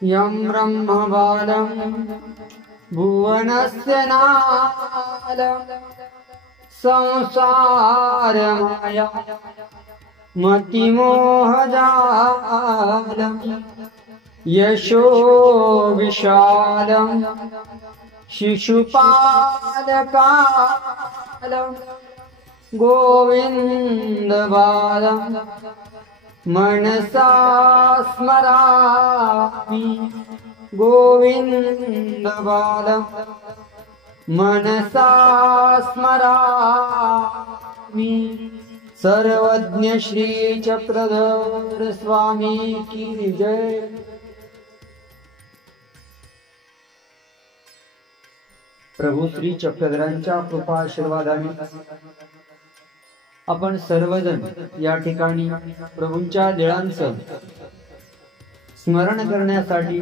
यं ब्रह्मबालं भुवनस्य नालं संसारमाया मतिमोहजालं यशो विशालं शिशुपालकालं गोविन्दबालं मनसा स्मरामि गोविन्दबालं मनसा स्मरामि। सर्वज्ञ श्री चक्रधर स्वामी की जय। प्रभू श्री चक्रधरांच्या कृपा आशीर्वादाने आपण सर्वजण या ठिकाणी प्रभूंच्या लीळांचं स्मरण करण्यासाठी,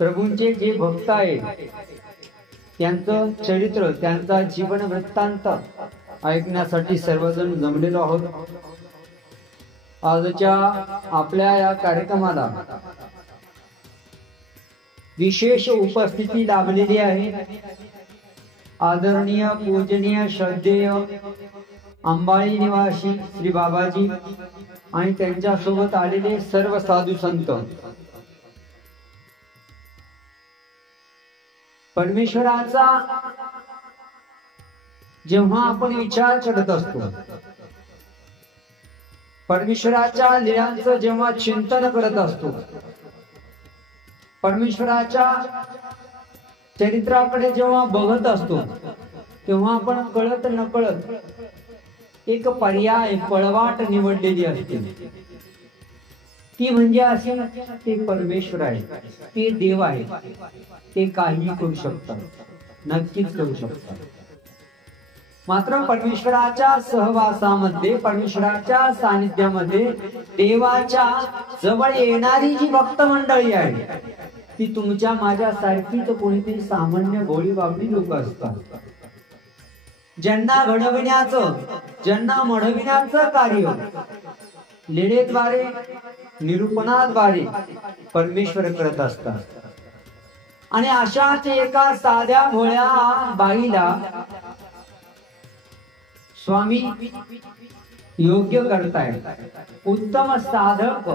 प्रभूंचे जे भक्त आहेत त्यांचं चरित्र, त्यांचा जीवन वृत्तांत ऐकण्यासाठी सर्वजण जमलेलो आहोत। आजच्या आपल्या या कार्यक्रमाला विशेष उपस्थिती लाभलेली आहे। आदरणीय पूजनीय श्रद्धेय अंबाळी निवासी श्री बाबाजी आणि त्यांच्या सोबत आलेले सर्व साधू संत। परमेश्वराचा जेव्हा आपण विचार करत असतो, परमेश्वराच्या लीलांचं जेव्हा चिंतन करत असतो, परमेश्वराच्या चरित्राकडे जेव्हा बघत असतो, तेव्हा आपण कळत नकळत एक पर्याय पळवाट निवडलेली असते। ती म्हणजे अशी, ते परमेश्वर आहे, ते देव आहे, ते काही करू शकतात, नक्कीच करू शकतात। मात्र परमेश्वराच्या सहवासामध्ये, परमेश्वराच्या सानिध्यामध्ये देवाच्या जवळ येणारी जी भक्त मंडळी आहे, ती तुमच्या माझ्या सारखीच कोणीतरी सामान्य भोळी बाबडी लोक असतात, ज्यांना घडविण्याचं, ज्यांना मढविण्याचं कार्य लीळेद्वारे, निरूपणाद्वारे परमेश्वर करत असतात। आणि अशाच एका साध्या भोळ्या बाईला स्वामी योग्य करतायत, उत्तम साधक,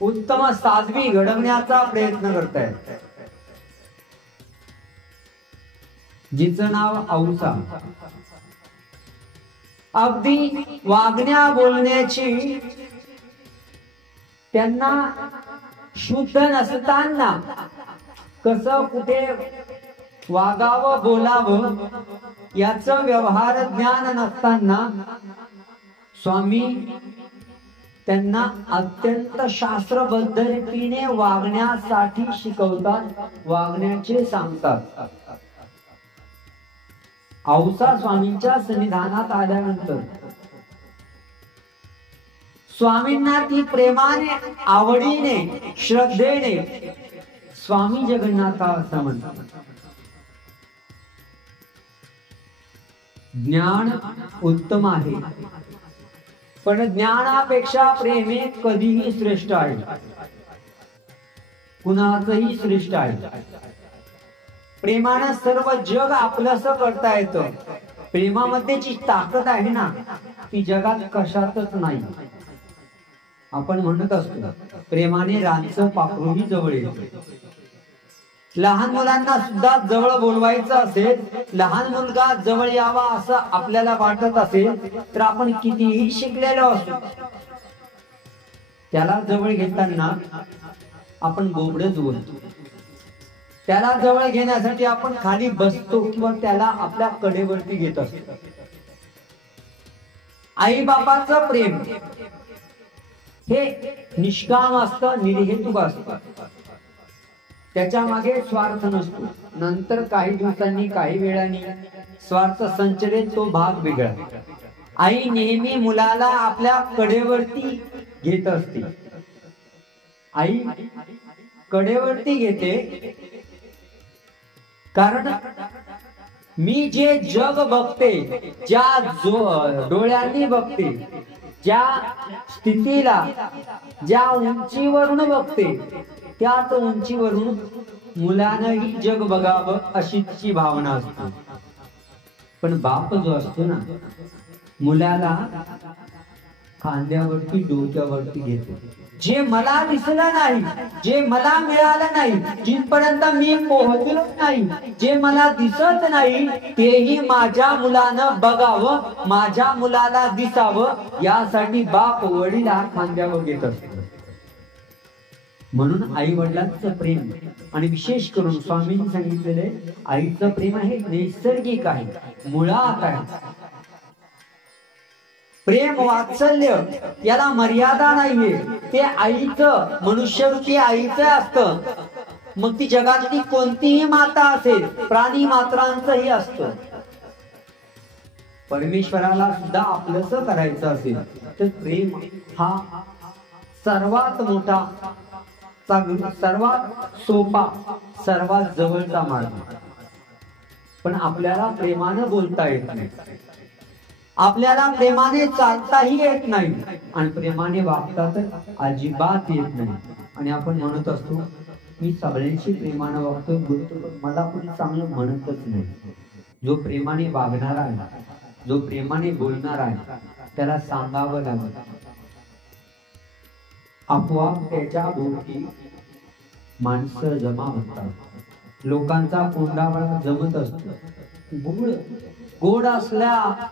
उत्तम साध्वी घडवण्याचा प्रयत्न करतायत, जिचं नाव औसा। अगदी वागण्या बोलण्याची त्यांना शुद्ध नसताना कसं कुठे वागावं बोलावं याचं व्यवहार ज्ञान नसताना स्वामी त्यांना अत्यंत शास्त्रबद्ध रीतीने वागण्यासाठी शिकवतात, वागण्याचे सांगतात। औसा स्वामींच्या सन्निधानात आल्यानंतर स्वामींना ती प्रेमाने, आवडीने, श्रद्धेने स्वामी जगन्नाथ असं म्हणतात। ज्ञान उत्तम आहे, पण ज्ञानापेक्षा प्रेम हे कधीही श्रेष्ठ आहे, कुणाचंही श्रेष्ठ आहे। प्रेमानं सर्व जग आपलंसं करता येतं। प्रेमामध्ये जी ताकद आहे ना, ती जगात कशातच नाही। आपण म्हणत असतो प्रेमाने रांचं पाखरूही जवळ येतं। लहान मुलांना सुद्धा जवळ बोलवायचं असेल, लहान मुलगा जवळ यावा असं आपल्याला वाटत असेल तर आपण कितीही शिकलेलो असतो, त्याला जवळ घेताना आपण बोबडच बोलतो। त्याला जवळ घेण्यासाठी आपण खाली बसतो किंवा त्याला आपल्या कडेवरती घेत असतो। आई बापाचं प्रेम हे निष्काम असतं, निर्हेतुक असतं, त्याच्या मागे स्वार्थ नसतो। नंतर काही दिवसांनी, काही वेळांनी स्वार्थ संचरित तो भाग वेगळा। आई नेहमी मुलाला आपल्या कडेवरती घेत असते। आई कडेवरती घेते कारण मी जे जग बघते, ज्या डोळ्यांनी बघते, ज्या स्थितीला ज्या उंचीवरून बघते त्याच उंचीवरून मुलानंही जग बघावं अशी तिची भावना असते. पण बाप जो असतो ना, मुलाला खांद्यावरती डोक्यावरती घेतो. जे मला दिसलं नाही, जे मला मिळालं नाही, जिथपर्यंत मी पोहोचलो नाही, जे मला दिसत नाही तेही माझ्या मुलानं बघावं, माझ्या मुलाला दिसावं, यासाठी बाप वडील खांद्यावर घेत असतो. म्हणून आई वडिलांचं प्रेम आणि विशेष करून स्वामींनी सांगितलेले आईचं प्रेम आहे नैसर्गिक आहे, मुळात आहे. प्रेम वात्सल्य याला मर्यादा नाहीये. ते आईचं, मनुष्यरूपी आईचं असतं. मग ती जगातली कोणतीही माता असेल, प्राणी मात्रांचंही असतं. परमेश्वराला सुद्धा आपलंसं करायचं असेल तर प्रेम हा सर्वात मोठा, सर्वात सोपा, सर्वात जवळचा मार्ग. पण आपल्याला प्रेमानं बोलता येत नाही, आपल्याला प्रेमाने चालताही येत नाही, आणि प्रेमाने वागता तर अजिबात येत नाही. आणि आपण म्हणत असतो मी सगळ्यांशी प्रेमानं वागतोय, बोलतो, पण मला कोणी चांगलं म्हणतच नाही. जो प्रेमाने वागणारा आहे, जो प्रेमाने बोलणार आहे, त्याला सांगावं लागतं. आपोआप त्याच्या भोवती माणसं जमा होतात. लोकांचा कोंडावळा जमत असतो. गोड असल्यामुळे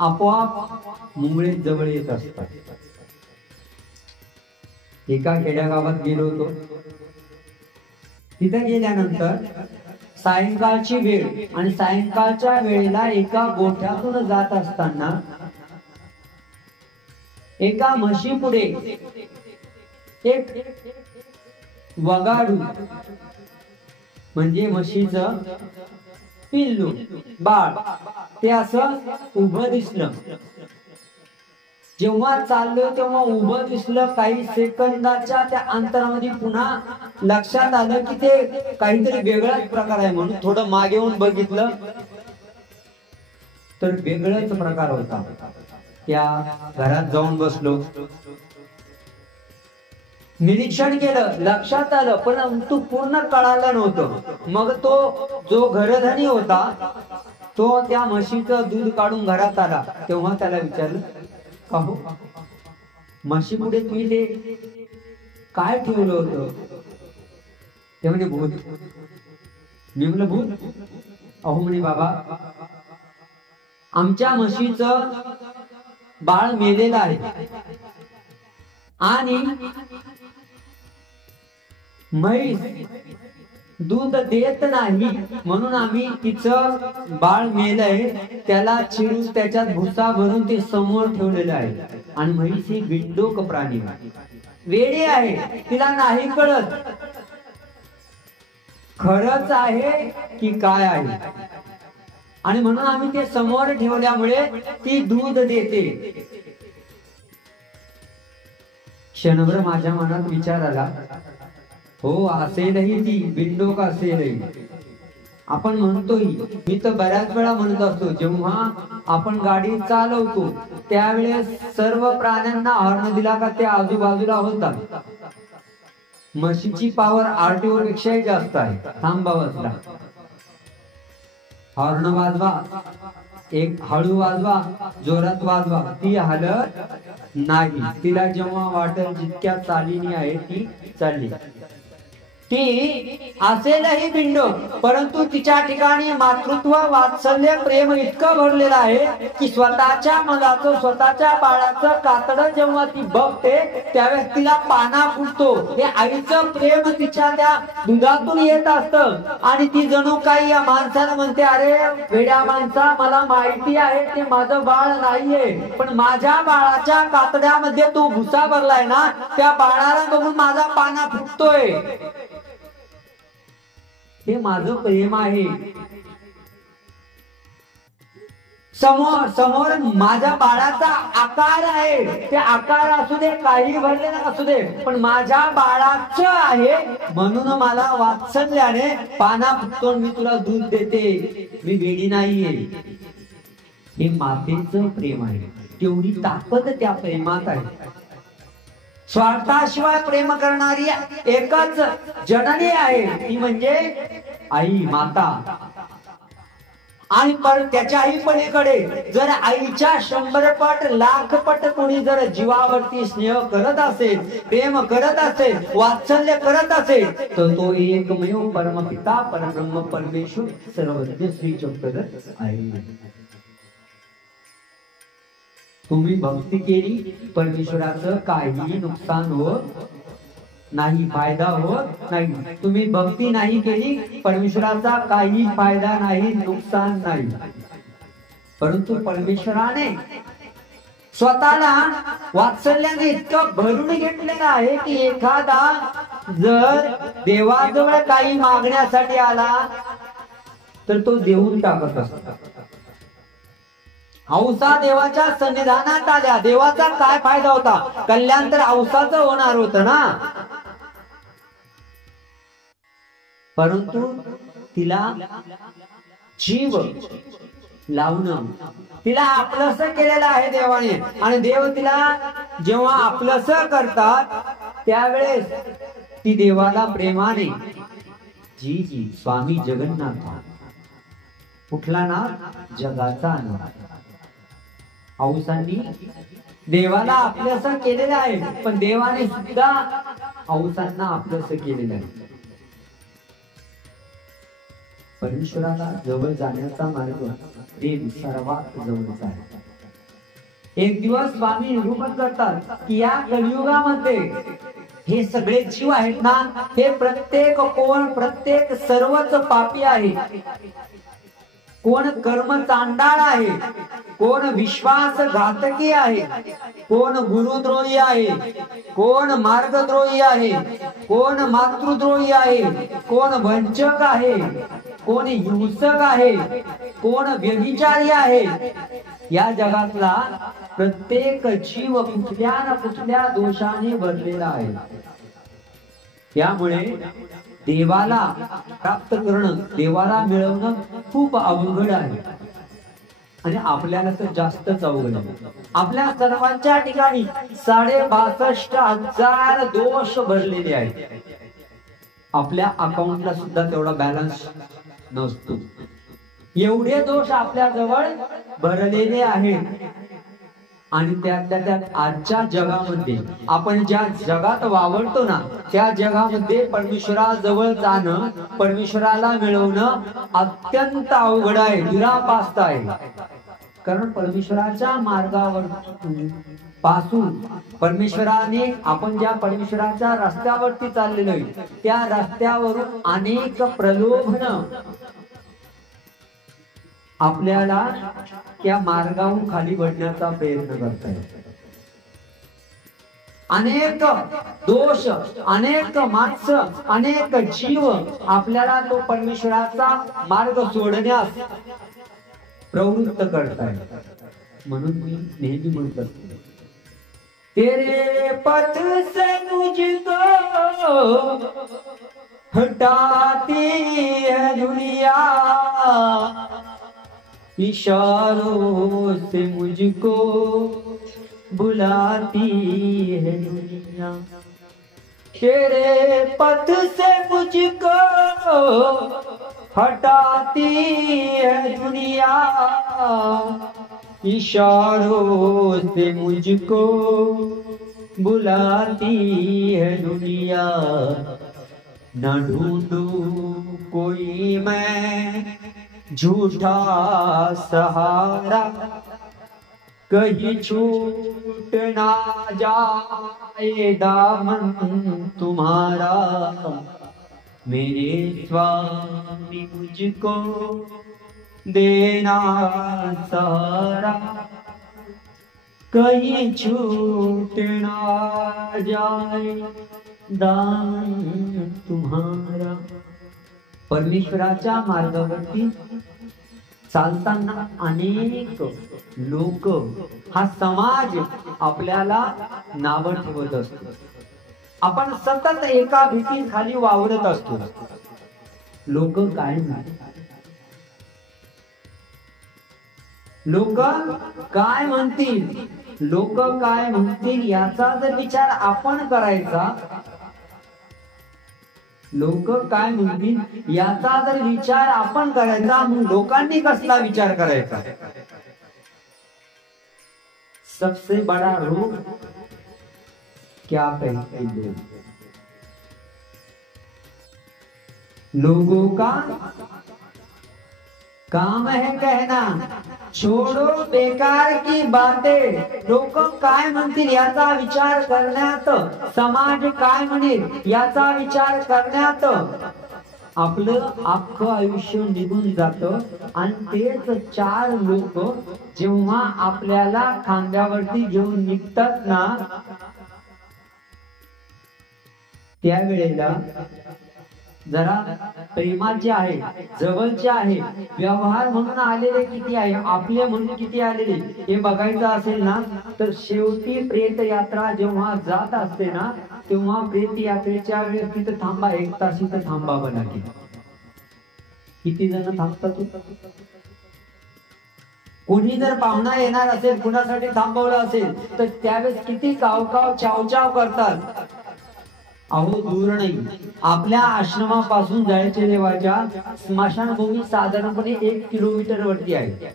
आपोआप मुंगळे जवळ येत असतात. एका खेड्यागावात गेलो होतो. तिथे गेल्यानंतर सायंकाळची वेळ, आणि सायंकाळच्या वेळेला एका गोठ्यातून जात असताना एका म्हशी पुढे एक वगाडू म्हणजे म्हशीचं पिल्लू, बाळ, ते असं उभं दिसलं. जेव्हा चाललो तेव्हा उभं दिसलं. काही सेकंदाच्या त्या अंतरामध्ये पुन्हा लक्षात आलं की ते काहीतरी वेगळाच प्रकार आहे. म्हणून थोडं मागे येऊन बघितलं तर वेगळाच प्रकार होता. त्या घरात जाऊन बसलो, निरीक्षण केलं, लक्षात आलं, पण तू पूर्ण कळालं नव्हतं. मग तो जो घरधनी होता तो त्या म्हशीचं दूध काढून घरात आला. तेव्हा त्याला विचारलं, का हो म्हशी पुढे तुम्ही ते काय ठेवलं होतं? ते म्हणे भूत. मी म्हणलं भूत? अहो म्हणे बाबा, आमच्या म्हशीचं बाळ मेलेलं आहे आणि म्हैस दूध देत नाही, म्हणून आम्ही तिचं बाळ मेलंय त्याला चिरून त्याच्यात भुसा भरून ते समोर ठेवलेलं आहे. आणि म्हैस ही बिंडोक प्राणी वेडी आहे, तिला नाही कळत खरंच आहे की काय आहे, आणि म्हणून आम्ही ते समोर ठेवल्यामुळे ती दूध देते. क्षणभर माझ्या मनात विचार आला, हो असेलही, ती बिंडोक असेलही. आपण म्हणतोय, मी तर बऱ्याच वेळा म्हणत असतो, जेव्हा आपण गाडी चालवतो त्यावेळेस सर्व प्राण्यांना हॉर्न दिला का ते आजूबाजूला होतात. म्हशीची पॉवर आरटीओ पेक्षाही जास्त आहे. थांबावसला हॉर्न वाजवा, एक हळू वाजवा, जोरात वाजवा, ती हालत नाही. तिला जेव्हा वाटेल जितक्या चालीनी आहे ती चालली. ती असेलही बिंडोक, परंतु तिच्या ठिकाणी मातृत्व, वात्सल्य, प्रेम इतकं भरलेलं आहे की स्वतःच्या मुलाचं, स्वतःच्या बाळाचं कातडं जेव्हा ती बघते त्यावेळेस तिला पाना फुटतो. हे आईचं प्रेम तिच्या त्या दुधातून येत असतं. आणि ती जणू काही या माणसाला म्हणते, अरे वेड्या माणसा, मला माहिती आहे ते माझं बाळ नाहीये, पण माझ्या बाळाच्या कातड्यामध्ये तो भुसा भरलाय ना, त्या बाळाला बघून माझा पाना फुटतोय. हे माझं प्रेम आहे. समोर माझ्या बाळाचा आकार आहे, ते आकार असू दे, काही भरलेला असू दे, पण माझ्या बाळाचं आहे म्हणून मला वात्सल्याने पाना फुटतो, मी तुला दूध देते, मी वेडी नाहीये. हे मातेचं प्रेम आहे. तेवढी ताकद त्या प्रेमात आहे. स्वार्थाशिवाय प्रेम करणारी एकच जननी आहे, ती म्हणजे आई, माता. आणि त्याच्याही पलीकडे जर आईच्या 100 पट 1,00,000 पट कोणी जर जीवावरती स्नेह करत असेल, प्रेम करत असेल, वात्सल्य करत असेल, तर तो एकमेव परमपिता परब्रह्म परमेश्वर सर्वज्ञ श्री चक्र आहे. तुम्ही भक्ती केली, परमेश्वराचं काहीही नुकसान होत नाही, फायदा होत नाही. तुम्ही भक्ती नाही केली, परमेश्वराचा काही फायदा नाही, नुकसान नाही. परंतु परमेश्वराने स्वतःला वात्सल्याने इतकं भरून घेतलेलं आहे की एखादा जर देवाजवळ काही मागण्यासाठी आला तर तो देऊन टाकत असतो. हौसा देवाच्या सन्निधानात आल्या, देवाचा काय फायदा होता? कल्याण तर हौसाचं होणार होतं ना. परंतु तिला जीव लावणं, तिला आपलंस केलेलं आहे देवाने. आणि देव तिला जेव्हा आपलंस करतात त्यावेळेस ती देवाला प्रेमाने जी जी स्वामी जगन्नाथ, कुठला नाथ? जगाचा नाथ. हौसांनी देवाला आपलंस केलेलं आहे, पण देवाने सुद्धा हौसांना आपलंस केलेलं आहे. परमेश्वराला जवळ जाण्याचा मार्ग प्रेम सर्वात जवळचा आहे. एक दिवस स्वामी निरूपण करतात की या कलियुगामध्ये हे सगळे जीव आहेत ना, हे प्रत्येक प्रत्येक सर्वच पापी आहे. कोण कर्म चांडाळ आहे, कोण विश्वासघातकी आहे, कोण गुरुद्रोही आहे, कोण मार्गद्रोही आहे, कोण मातृद्रोही आहे, कोण वंचक आहे, कोण हिंसक आहे, कोण व्यभिचारी आहे. या जगातला प्रत्येक जीव कुठल्या ना कुठल्या दोषाने भरलेला आहे. त्यामुळे देवाला प्राप्त करणं, देवाला मिळवणं खूप अवघड आहे. आणि आपल्याला तर जास्तच अवघड आहे. आपल्या सर्वांच्या ठिकाणी 62,500 दोष भरलेले आहेत. आपल्या अकाउंटला सुद्धा तेवढा बॅलन्स नसतो. एवढे दोष आपल्या जवळ भरलेले आहेत. आणि त्यातल्या त्यात आजच्या जगामध्ये आपण ज्या जगात वावरतो ना, त्या जगामध्ये परमेश्वराजवळ जाणं, परमेश्वराला मिळवणं अत्यंत अवघड आहे, दुरापास्त आहे. कारण परमेश्वराच्या मार्गावर पासून परमेश्वराने आपण ज्या परमेश्वराच्या रस्त्यावरती चाललेलो आहे, त्या रस्त्यावरून अनेक प्रलोभन आपल्याला त्या मार्गावरून खाली पडण्याचा प्रयत्न करतात. अनेक दोष, अनेक माणसं, अनेक जीव आपल्याला तो परमेश्वराचा मार्ग सोडण्यास प्रवृत्त करतायत. म्हणून मी नेहमी म्हणत असतो, तेरे पथ से मुझको हटाती है दुनिया, इशारों से मुझको बुलाती है दुनिया. तेरे पथ से मुझको हटाती है दुनिया, इशारों से मुझको बुलाती है दुनिया. न ढूंढूं कोई मैं झूठा सहारा, कहीं छूट ना जाए दामन तुम्हारा. मेरे स्वामी मुझको देना सहारा, कहीं छूट ना जाए दामन तुम्हारा. परमेश्वराच्या मार्गावरती चालताना अनेक लोक, हा समाज आपल्याला नाव ठेवत असतो. आपण सतत एका भीतीखाली वावरत असतो. लोक काय म्हणतात, लोक काय म्हणतील, लोक काय म्हणतील याचा जर विचार आपण करायचा, लोक काय म्हणतील याचा जर विचार आपण करायचा, मग लोकांनी कसला विचार करायचा? सबसे बड़ा रोग क्या कहते लोग, लोगों का काम है कहना छोड़ो बेकार की बातें। लोक काय म्हणतील याचा विचार करण्यात, समाज काय म्हणेल याचा विचार करण्यात आपलं अख्खं आयुष्य निघून जातं। आणि तेच चार लोक जेव्हा आपल्याला खांद्यावरती घेऊन निघतात ना, त्यावेळेला जरा प्रेमाचे आहे, जवळचे आहे, व्यवहार म्हणून आलेले किती आहे, आपले म्हणून किती आलेले हे बघायचं असेल ना, तर शेवटी प्रेत यात्रा जेव्हा जात असते ना, तेव्हा प्रेत यात्रेच्या वेळेस तिथं थांबा, 1 तास इथं थांबावं लागेल। किती जण थांबतात? कोणी जर पाहुणा येणार असेल, कुणासाठी थांबवलं असेल, तर त्यावेळेस किती कावकाव चावचाव करतात। अहो दूर नाही, आपल्या आश्रमापासून जायचे देवाच्या स्मशानभूमी साधारणपणे 1 किलोमीटर वरती आहे।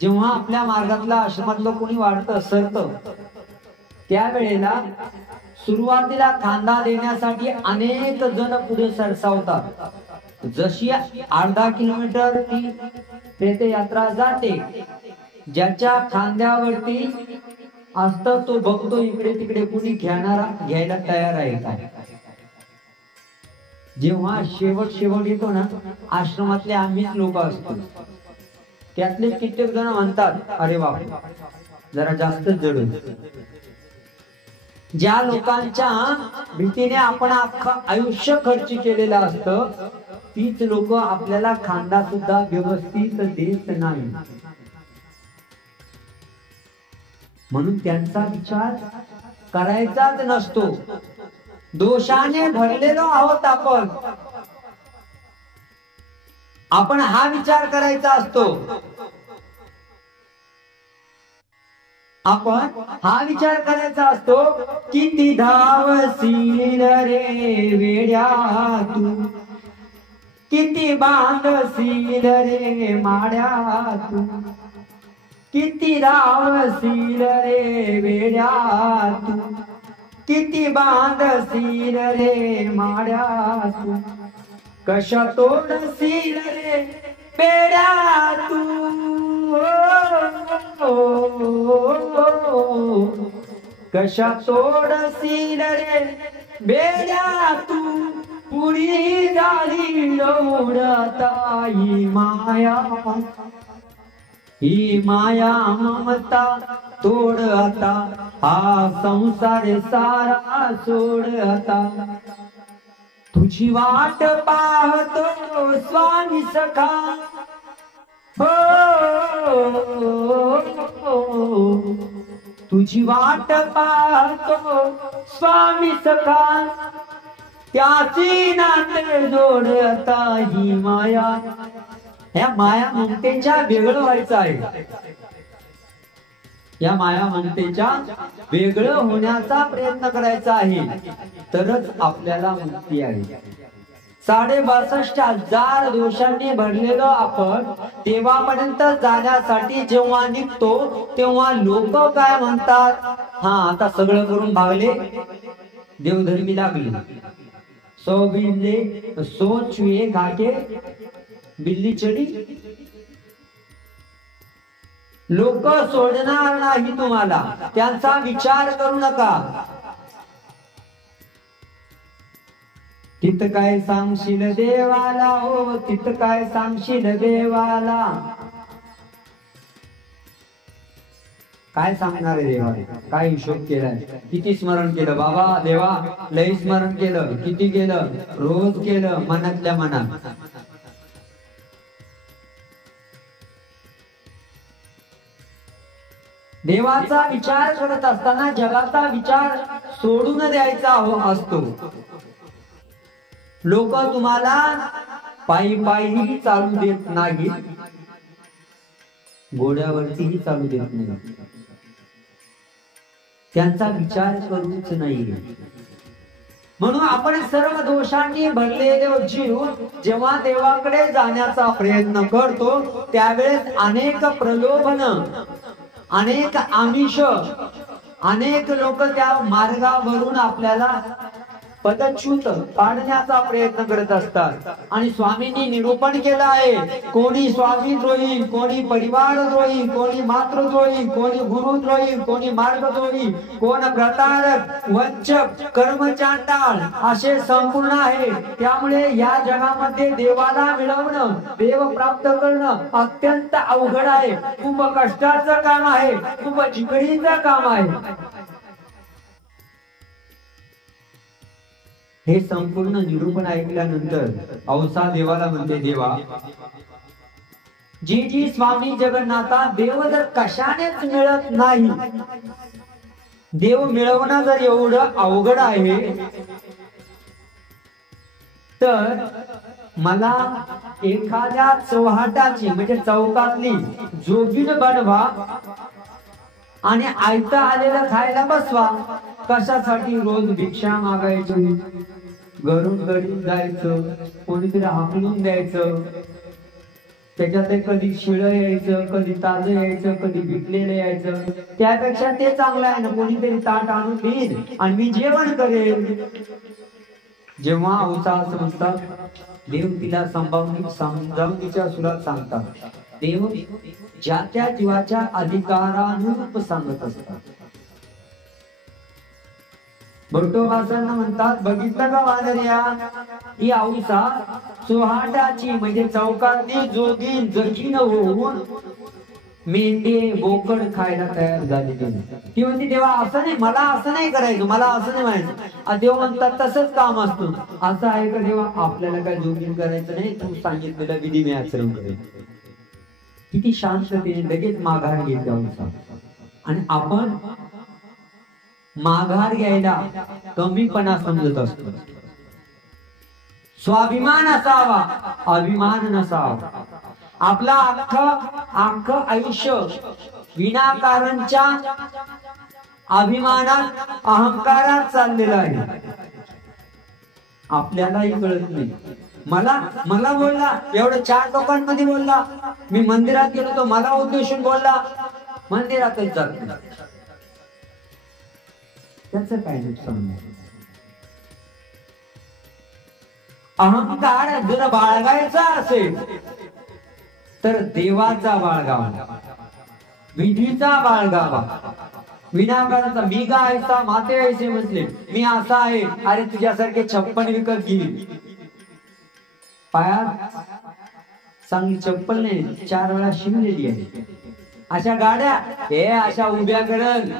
जेव्हा आपल्या मार्गातला आश्रमातलं कोणी वाढतं, सरतं, त्यावेळेला सुरुवातीला खांदा देण्यासाठी अनेक जण पुढे सरसावतात। जशी अर्धा किलोमीटर ती प्रेत यात्रा जाते, ज्याच्या खांद्यावरती असतं तो बघतो इकडे तिकडे कुणी घ्यायला तयार आहे का। जेव्हा शेवट येतो ना, आश्रमातले आम्हीच लोक असतो, त्यातले कित्येक जण म्हणतात, अरे बाप जरा जास्त जड। ज्या लोकांच्या भीतीने आपण अख्खं आयुष्य खर्च केलेलं असतं, तीच लोक आपल्याला खांदा सुद्धा व्यवस्थित देत नाही। म्हणून त्यांचा विचार करायचाच नसतो। दोषाने भरलेलो आहोत आपण हा विचार करायचा असतो। आपण हा विचार करायचा असतो, किती धावसील रे वेड्या तू, किती बांधसील रे माड्या तू, किती धावसील रे वेड्या तू, किती बांधसील रे माड्या तू, कशा तोडसील रे बेड्या तू, कशा तोडसील रे बेड्या तू, पुरी झाली उडता ही माया ममता तोड आता, हा संसार सारा सोड आता, तुझी वाट पाहतो स्वामी सखा, तुझी वाट पाहतो स्वामी सखा, त्याची नाते जोड आता ही माया। या माया ममतेच्या वेगळं व्हायचं आहे, या माया ममतेच्या वेगळं होण्याचा प्रयत्न करायचा आहे, तरच आपल्याला मुक्ती आहे। 62,500 दोषांनी भरलेलो आपण देवापर्यंत जाण्यासाठी जेव्हा निघतो, तेव्हा लोक काय म्हणतात, हा आता सगळं करून भागले, देवधर्मी लागले, 100 बिल्ले 100 चुहे घाटे बिल्ली चढी। लोक सोडणार नाही तुम्हाला, त्यांचा विचार करू नका। तिथं काय सांगशील देवाला, हो तिथं काय सांगशील देवाला, काय सांगणार आहे देवाला, काय हिशोब केलाय, किती स्मरण केलं बाबा देवा, लई स्मरण केलं, किती केलं, रोज केलं, मनातल्या मनात। देवाचा विचार करत असताना जगाचा विचार सोडून द्यायचा असतो। लोक तुम्हाला पायी पायी चालू देत नाही, घोड्यावरतीही चालू देत नाही, त्यांचा विचार करूच नाही. म्हणून आपण सर्व दोषांनी भरलेले जीव जेव्हा देवाकडे जाण्याचा प्रयत्न करतो त्यावेळेस अनेक प्रलोभन, अनेक आमिष, अनेक लोक त्या मार्गावरून आपल्याला पदच्युत काढण्याचा प्रयत्न करत असतात. आणि स्वामींनी निरूपण केलं आहे, कोणी स्वामीद्रोही, कोणी परिवारद्रोही, कोणी मातृद्रोही, कोणी गुरुद्रोही, कोणी मार्गद्रोही, कोण प्रतारक, वंचक, कर्मचांडाळ असे संपूर्ण आहे. त्यामुळे या जगामध्ये देवाला मिळवणं, देव प्राप्त करणं अत्यंत अवघड आहे. खूप कष्टाचं काम आहे, खूप जिगरीचं काम आहे. हे संपूर्ण निरूपण ऐकल्यानंतर औसा देवाला म्हणते, देवा जी जी स्वामी जगन्नाथा, देव जर कशानेच मिळत नाही, देव मिळवणं जर एवढं अवघड आहे, तर मला एखाद्या चौहाटाची म्हणजे चौकातली जोगीन बनवा आणि आयतं आलेलं खायला बसवा. कशासाठी? रोज भिक्षा मागायची, घरून घरी जायचं, कोणीतरी हाकलून द्यायचं, त्याच्यात कधी शिळं यायचं, कधी ताजं यायचं, कधी विकलेलं यायचं. त्यापेक्षा ते चांगलं आहे ना, कोणीतरी ताट आणून देईल आणि मी जेवण करेन. जेव्हा औसा असं म्हणतात, देव तिला समजावणीच्या सुरात सांगतात. देव ज्या त्या जीवाच्या अधिकारानुरूप सांगत असतात. भट्टोबासांना म्हणतात, बघितलं का वानर्या, ही औसा चोहाटाची म्हणजे चौकातली जोगीन जखीन होऊन मेंढे बोकड खायला तयार झालेली. ती म्हणते, देवा असं नाही, मला असं नाही करायचं, मला असं नाही व्हायचं. देव म्हणतात, तसंच काम असतं. असं आहे का देवा? आपल्याला काय जोगीन करायचं नाही, तू सांगितलेलं विधी मी आचरण करेन. किती शांततेने लगेच माघार घेत औसा. आणि आपण माघार घ्यायला कमीपणा समजत असतो. स्वाभिमान असावा, अभिमान नसावा. आपला अख्ख आयुष्य विनाकारणच्या अभिमानात, अहंकारात चाललेला आहे. आपल्यालाही कळत नाही. मला बोलला, एवढं 4 लोकांमध्ये बोलला, मी मंदिरात गेलो तो मला उद्देशून बोलला, मंदिरातच जात नाही. त्याचं काय नुकसान नाही. अहंकार जर बाळगायचा असेल तर देवाचा बाळगावा, विधीचा बाळगावा. विनाकाराचा मी गायचा माते ऐसे म्हटले, मी असा आहे, अरे तुझ्यासारखे 56 विकत घेईल. पायात चांगली चप्पल नाही, 4 वेळा शिवलेली आहे. अशा गाड्या हे अशा उभ्या करल,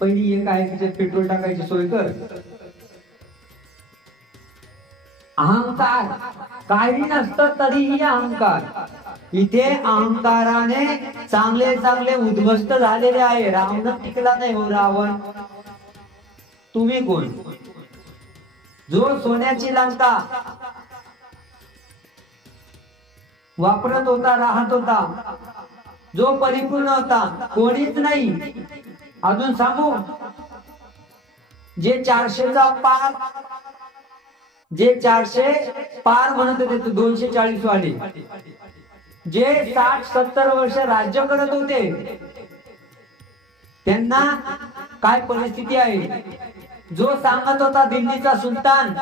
पहिली एक आहे तिच्यात पेट्रोल टाकायची सोय कर. अहंकार काही नसतं तरीही अहंकार. इथे अहंकाराने चांगले चांगले उद्ध्वस्त झालेले आहे. रावण टिकला नाही हो. रावण तुम्ही कोण? जो सोन्याची लंका वापरत होता, राहत होता, जो परिपूर्ण होता, कोणीच नाही. अजून सांगू, जे 400चा पार, जे 400 पार म्हणत होते, 240 वाले, जे 60-70 वर्ष राज्य करत होते, त्यांना काय परिस्थिती आहे? जो सांगत होता दिल्लीचा सुलतान,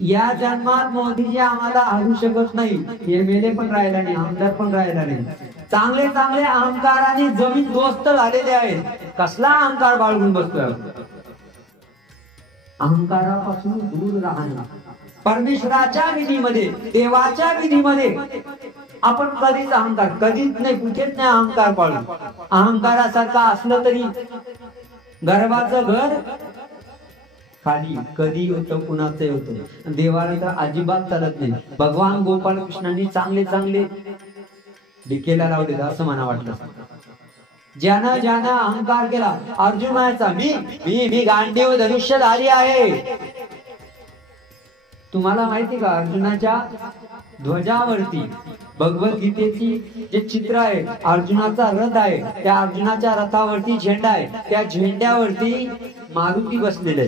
या जन्मात मोदीजी आम्हाला हरवू शकत नाही, हे मेले पण राहिला नाही, आमदार पण राहिला नाही. चांगले चांगले अहंकाराने जमीन दोस्त झालेले आहेत. कसला अहंकार बाळगून बसतोय? अहंकारापासून दूर राहणं. परमेश्वराच्या विधीमध्ये, देवाच्या विधीमध्ये आपण कधीच अहंकार, कधीच नाही, कुठेच नाही अहंकार पाळू. अहंकारासारखा असलं तरी गर्भाचं घर खाली कधी होतं, कुणाचं होतं. देवाला तर अजिबात चालत नाही. भगवान गोपाल कृष्णांनी चांगले चांगले डिकेला लावलेलं असं मला वाटलं. ज्यानं ज्यानं अहंकार केला, अर्जुन म्हणायचा मी मी मी गांडीव धनुष्यधारी आहे. तुम्हाला माहिती का, अर्जुनाच्या ध्वजावरती भगवद्गीतेची जे चित्र आहे, अर्जुनाचा रथ आहे, त्या अर्जुनाच्या रथावरती झेंडा आहे, त्या झेंड्यावरती मारुती बसलेले,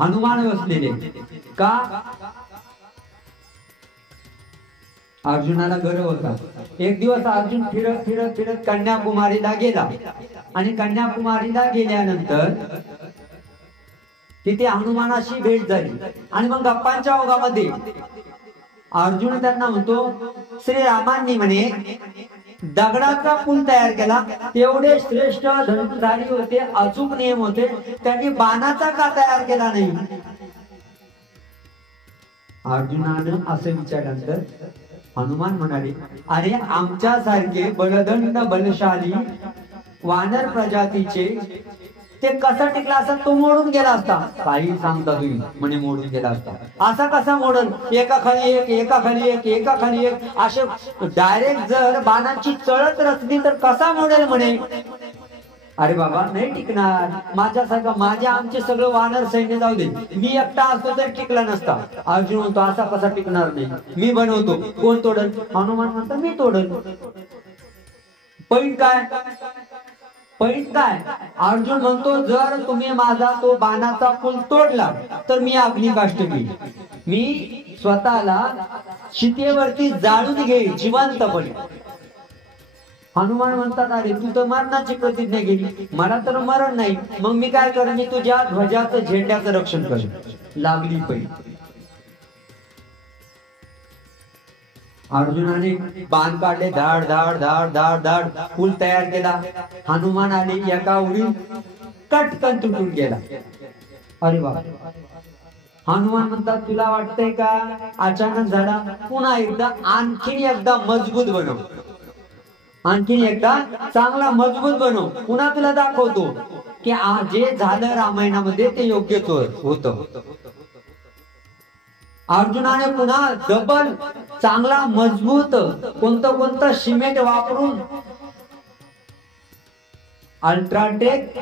हनुमान बसलेले. का? अर्जुनाला गर्व होता. एक दिवस अर्जुन फिरत फिरत फिरत कन्याकुमारीला गेला आणि कन्याकुमारीला गेल्यानंतर तिथे हनुमानाशी भेट झाली आणि मग गप्पांच्या ओघामध्ये अर्जुन त्यांना म्हणतो, श्रीरामांनी म्हणे दगडाचा पूल तयार केला, तेवढे श्रेष्ठ धनुर्धारी होते, अचूक नियम होते, त्यांनी बाणाचा का तयार केला नाही? अर्जुनानं असं विचारल्यानंतर हनुमान म्हणाले, अरे आमच्यासारखे बलदंड बलशाली वानर प्रजातीचे ते कसा टिकला असता? तो मोडून गेला असता. काही सांगता तुम्ही म्हणे मोडून गेला असता. असा कसा मोडल? एका खाली एक, एका खाली एक, एका खाली एक, असे डायरेक्ट जर बाणांची चळत रचली तर कसा मोडेल म्हणे? अरे बाबा नाही टिकणार. माझ्यासारखं माझ्या आमचे सगळं वानर सैन्य जाऊ दे, मी एकटा असतो तर टिकला नसता. अर्जुन म्हणतो असा कसा टिकणार नाही, मी बनवतो. कोण तोडल? हनुमान म्हणतो मी तोडल. पॉइंट काय? पॉइंट काय? अर्जुन म्हणतो जर तुम्ही माझा तो बाणाचा पूल तोडला तर मी अग्निकाष्ट घेईल, मी स्वतःला शितेवरती जाळून घेईल जिवंतपणे. हनुमान म्हणतात अरे तू तर मरणाची प्रतिज्ञा केली, मला तर मरण नाही, मग मी काय करेन? मी तुझ्या ध्वजाचं झेंड्याचं रक्षण करेन. लागली पहिली. अर्जुनाने बाण काढले, धाड धाड धाड धाड धाड, पूल तयार केला. हनुमान आले, एका उडी कटकन तुटून गेला. अरे बाप. हनुमान म्हणतात तुला वाटतंय का अचानक झाला? पुन्हा एकदा आणखीन एकदा मजबूत बनव, आणखीन एकदा चांगला मजबूत बनव, पुन्हा तुला दाखवतो की जे झालं रामायणामध्ये ते योग्यच होतं. अर्जुनाने पुन्हा डबल चांगला मजबूत कोणतं सिमेंट वापरून अल्ट्राटेक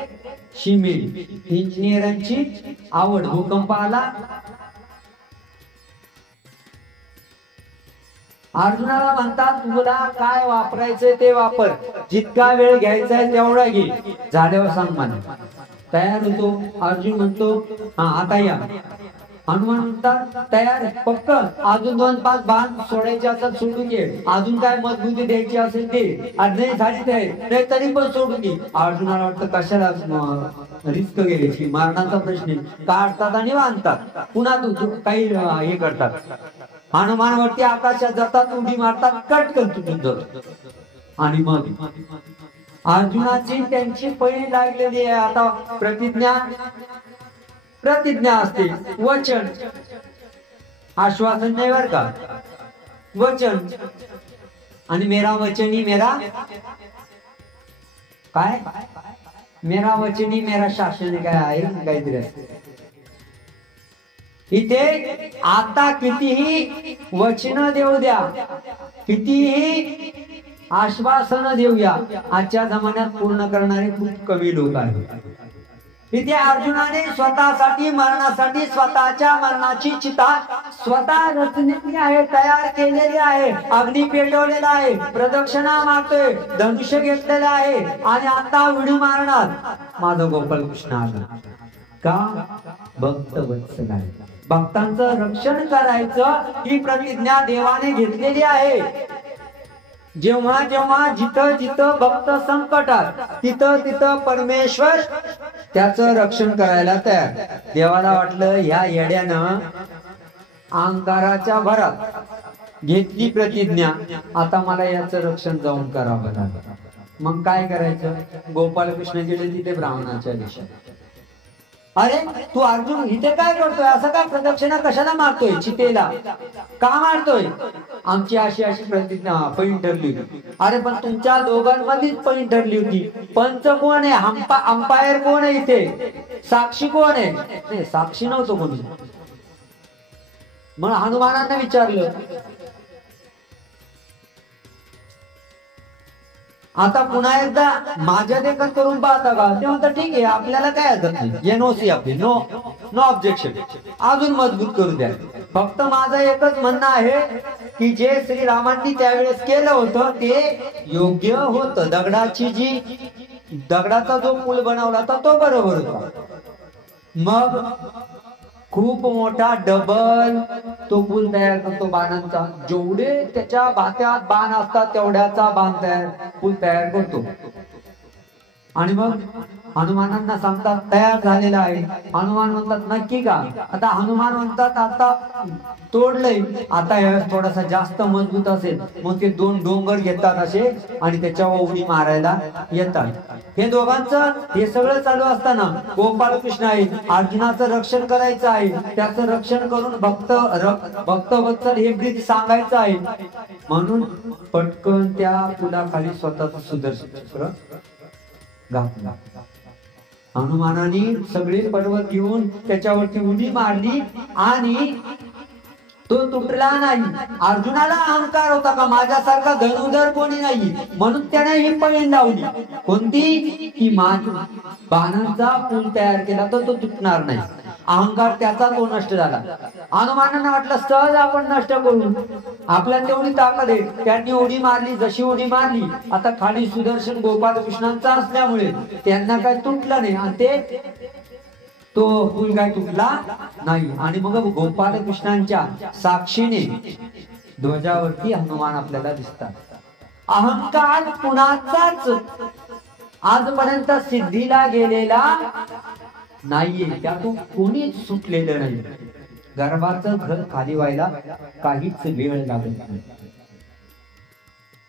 सिमेंट. इंजिनियरांची आवड. भूकंप आला, अर्जुनाला म्हणतात तुला काय वापरायचंय ते वापर, जितका वेळ घ्यायचाय तेवढा घे, झाल्यावर सांग मला. तयार होतो. अर्जुन म्हणतो हा आता या. हनुमान म्हणतात तयार पक्क, अजून 2-5 बाण सोडायचे असतात सोडून घे, अजून काय मजबूती द्यायची असेल ते, नाही झाली नाही तरी पण सोडून घे. अर्जुनाला वाटतं कशाला रिस्क घ्यायची, मारण्याचा प्रश्न. काढतात आणि बांधतात, पुन्हा तू काही हे करतात. हनुमानवरती आकाशात जातात, उडी मारतात, कटकन तुटून जातात. आणि मग अर्जुनाची त्यांची पहिली लागलेली आहे आता प्रतिज्ञा असते, वचन. आश्वासन नाही बर का, वचन. आणि मेरा वचनी मेरा काय, मेरा वचनी मेरा शासन काय आहे काहीतरी. इथे आता कितीही वचन देऊ द्या, कितीही आश्वासन देऊया, आजच्या जमान्यात पूर्ण करणारे खूप कमी लोक आहेत. इथे अर्जुनाने स्वतःसाठी मरणासाठी स्वतःच्या मरणाची चिता स्वतः रचलेली आहे, तयार केलेली आहे, अग्नी पेटवलेला आहे, प्रदक्षिणा मारतोय, धनुष्य घेतलेला आहे आणि आता उडी मारणार. माझा गोपाल कृष्ण आला का? भक्त वत्सल आहे, भक्तांचं रक्षण करायचं ही प्रतिज्ञा देवाने घेतलेली आहे. जेव्हा जेव्हा जिथं जिथं भक्त संकटात, तिथं तिथं परमेश्वर त्याचं रक्षण करायला तयार. देवाला वाटलं ह्या येड्यानं अहंकाराच्या भरात घेतली प्रतिज्ञा, आता मला याचं रक्षण जाऊन करावं लागलं. मग काय करायचं? गोपालकृष्ण गेले तिथे ब्राह्मणाच्या देशात. अरे तू अर्जुन इथे काय करतोय, असं काय प्रदक्षिणा कशाला मारतोय चितेला, का मारतोय? आमची अशी अशी प्रतिज्ञा पैन ठरली होती. अरे पण तुमच्या दोघांमध्येच पैन ठरली होती. पंच कोण आहे? अंपायर कोण आहे इथे? साक्षी कोण आहे? नाही साक्षी नव्हतो कोणी. मग हनुमानांना विचारलं, आता पुन्हा एकदा माझ्या देखत करून पाहता का? ते म्हणतात ठीक आहे, आपल्याला काय हरकत नाही, एनओसी आपली, नो ऑब्जेक्शन, अजून मजबूत करू द्या. फक्त माझं एकच म्हणणं आहे, की जे श्रीरामांनी त्यावेळेस केलं होतं ते योग्य होतं. दगडाचा जो पूल बनवला होता तो बरोबर होता. मग खूप मोठा डबल तो पूल तयार करतो बाणांचा. जेवढे त्याच्या भात्यात बाण असतात तेवढ्याचा पूल तयार करतो. आणि मग हनुमानांना सांगतात तयार झालेला आहे. हनुमान म्हणतात नक्की का? आता हनुमान म्हणतात आता तोडलंय, आता थोडासा जास्त मजबूत असेल. मग ते 2 डोंगर घेतात असे आणि त्याच्यावर उडी मारायला येतात. हे दोघांचं हे सगळं चालू असताना गोपाळकृष्ण आहे, अर्जुनाचं रक्षण करायचं आहे. त्याचं रक्षण करून भक्तवत्सल हे ब्रीज सांगायचं आहे. म्हणून पटकन त्या पुलाखाली स्वतःच सुदर्शन चक्र घातला. हनुमानाने सगळे पर्वत घेऊन त्याच्यावरती उडी मारली आणि तो तुटला नाही. अर्जुनाला अहंकार होता का माझ्यासारखा धनुधर कोणी नाही, म्हणून त्याने ही पळी लावली. कोणती? की बाणांचा पूल तयार केला तर तो तुटणार नाही. अहंकार त्याचा तो नष्ट झाला. हनुमानांना वाटलं सहज आपण नष्ट करू, आपल्याला तेवढी ताकद आहे. त्यांनी उडी मारली, जशी उडी मारली आता खाली सुदर्शन गोपाळकृष्णांचा असल्यामुळे त्यांना काय तुटलं नाही आणि तो पूल काय तुटला नाही. आणि मग गोपाळकृष्णांच्या साक्षीने ध्वजावरती हनुमान आपल्याला दिसतात. अहंकार कुणाचाच आजपर्यंत सिद्धीला गेलेला नाहीये, त्यातून कोणीच सुटलेलं नाही. गर्भाचं घर खाली व्हायला काहीच वेळ लागत नाही.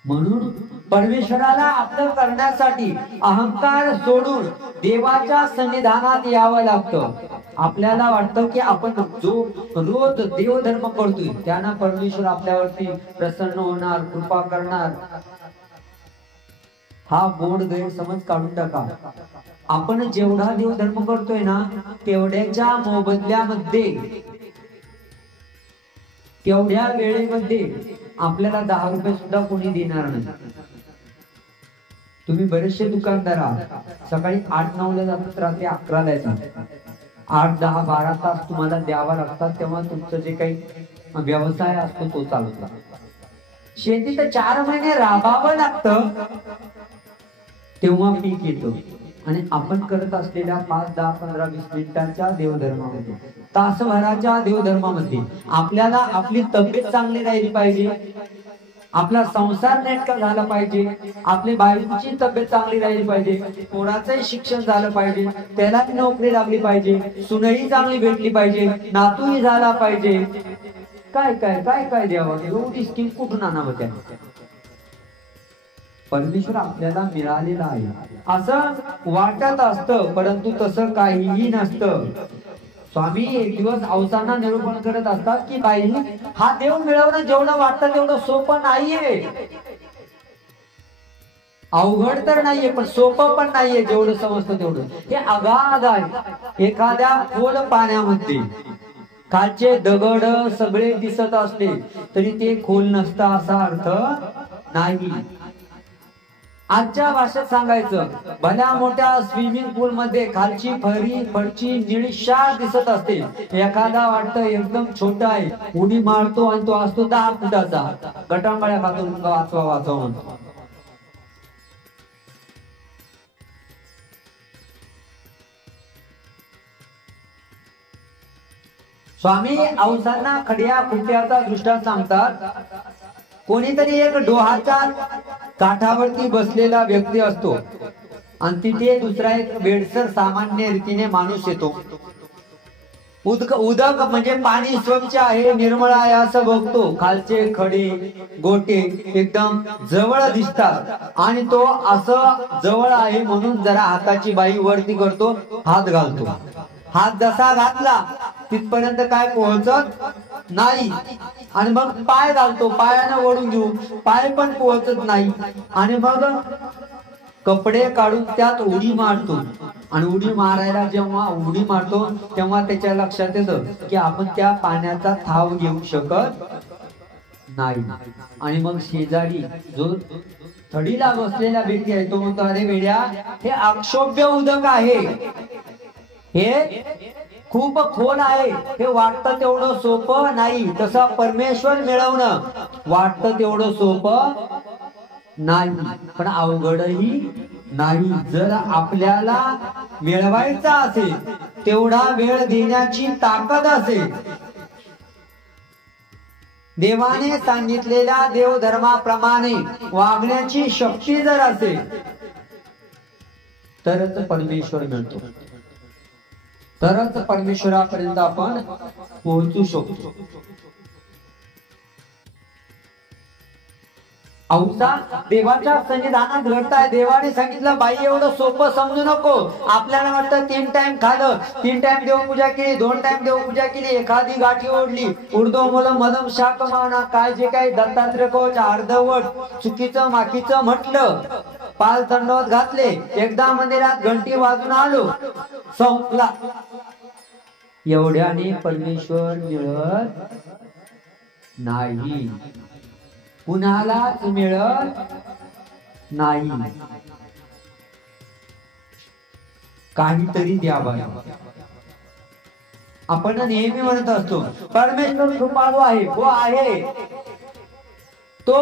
म्हणून परमेश्वराला आपलं करण्यासाठी अहंकार सोडून देवाच्या सन्निधानात यावं लागतं. आपल्याला वाटतं की आपण जो रोज देवधर्म करतोय त्यानं परमेश्वर आपल्यावरती प्रसन्न होणार, कृपा करणार. हा बोध गैरसमज काढून टाका. आपण जेवढा देवधर्म करतोय ना तेवढ्याच्या मोबदल्यामध्ये तेवढ्या वेळेमध्ये आपल्याला 10 रुपये सुद्धा कोणी देणार नाही. तुम्ही बरेचसे दुकानदार आहात, सकाळी 8-9 ला जातात, रात्री 11 ला येतात. 8, 10, 12 तास तुम्हाला द्यावा लागतात. तेव्हा तुमचं जे काही व्यवसाय असतो तो चालतो. शेतीत 4 महिने राबावं लागतं तेव्हा पीक येतो. आणि आपण करत असलेल्या 5, 10, 15, 20 मिनिटांच्या देवधर्मामध्ये, तासभराच्या देवधर्मामध्ये आपल्याला आपली तब्येत चांगली राहिली पाहिजे, आपला संसार नेटका झाला पाहिजे, आपली बायकोची तब्येत चांगली राहिली पाहिजे, पोराचंही शिक्षण झालं पाहिजे, त्याला नोकरी लागली पाहिजे, सुनही चांगली भेटली पाहिजे, नातूही झाला पाहिजे. काय काय काय काय द्यावं, एवढी स्कीम कुठून आणावं? त्या परमेश्वर आपल्याला मिळालेला आहे असं वाटत असतं, परंतु तसं काहीही नसतं. स्वामी एक दिवस अवसांना निरूपण करत असतात की बाई, हा देव मिळवणं जेवढं वाटतं तेवढं सोपं नाहीये. अवघड तर नाहीये पण सोपं पण नाहीये. जेवढं समजतं तेवढं हे अगाध आहे. एखाद्या खोल पाण्यामध्ये खालचे दगड सगळे दिसत असले तरी ते खोल नसतं असा अर्थ नाही. आजच्या भाषेत सांगायचं, भल्या मोठ्या स्विमिंग पूल मध्ये खालची फरची निळीशार दिसत असते. एखादा वाटतं एकदम छोटा आहे, उडी मारतो आणि तो असतो 10 फुटाचा, गटांगळ्या खातो वाचवा म्हणतो. स्वामी औसांना खड्या खुट्याचा दृष्टांत सांगतात. कोणीतरी एक डोहाच्या काठावरती बसलेला व्यक्ती असतो आणि तिथे दुसरा एक वेडसर सामान्य रीतीने माणूस येतो. उदक म्हणजे पाणी स्वच्छ आहे, निर्मळ आहे असं बघतो. खालचे खडे गोटे एकदम जवळ दिसतात आणि तो असं जवळ आहे म्हणून जरा हाताची बाई वरती करतो, हात घालतो. हात जसा घातला तिथपर्यंत काय पोहोचत नाही आणि मग पाय घालतो, पायानं ओढून घेऊ, पाय पण पोहोचत नाही. आणि मग कपडे काढून त्यात उडी मारतो आणि उडी मारायला जेव्हा उडी मारतो तेव्हा त्याच्या लक्षात येतं की आपण त्या पाण्याचा थाव घेऊ शकत नाही. आणि मग शेजारी जो थडीला बसलेला व्यक्ती आहे तो म्हणतो, अरे वेड्या, हे अक्षोभ्य उदक आहे, हे खूप खोल आहे, हे वाटतं तेवढं सोपं नाही. तसं परमेश्वर मिळवणं वाटतं तेवढं सोपं नाही, पण अवघडही नाही. जर आपल्याला मिळवायचा असेल, तेवढा वेळ देण्याची ताकद असेल, देवाने सांगितलेल्या देवधर्माप्रमाणे वागण्याची शक्ती जर असेल, तरच परमेश्वर मिळतो, तरच परमेश्वरापर्यंत आपण पोहोचू शकतो. औसा देवाच्या सन्निधानात घडताय. देवाने सांगितलं बाई एवढं सोपं समजू नको. आपल्याला वाटतं 3 टाइम खाल्लं, 3 टाइम देवपूजा केली, 2 टाइम देवपूजा केली, एखादी गाठी ओढली, उर्दो मुलं मदम शाक माना, काय जे काही दत्तात्रय कोच अर्धवट चुकीचं माकीचं म्हटलं, पाल दंडवत घातले, एकदा मंदिरात घंटी वाजून आलो, संपला. एवढ्याने परमेश्वर मिळत नाही, कुणालाच मिळत नाही. काहीतरी द्यावं. आपण नेहमी म्हणत असतो परमेश्वर कृपाळू आहे. हो आहे, तो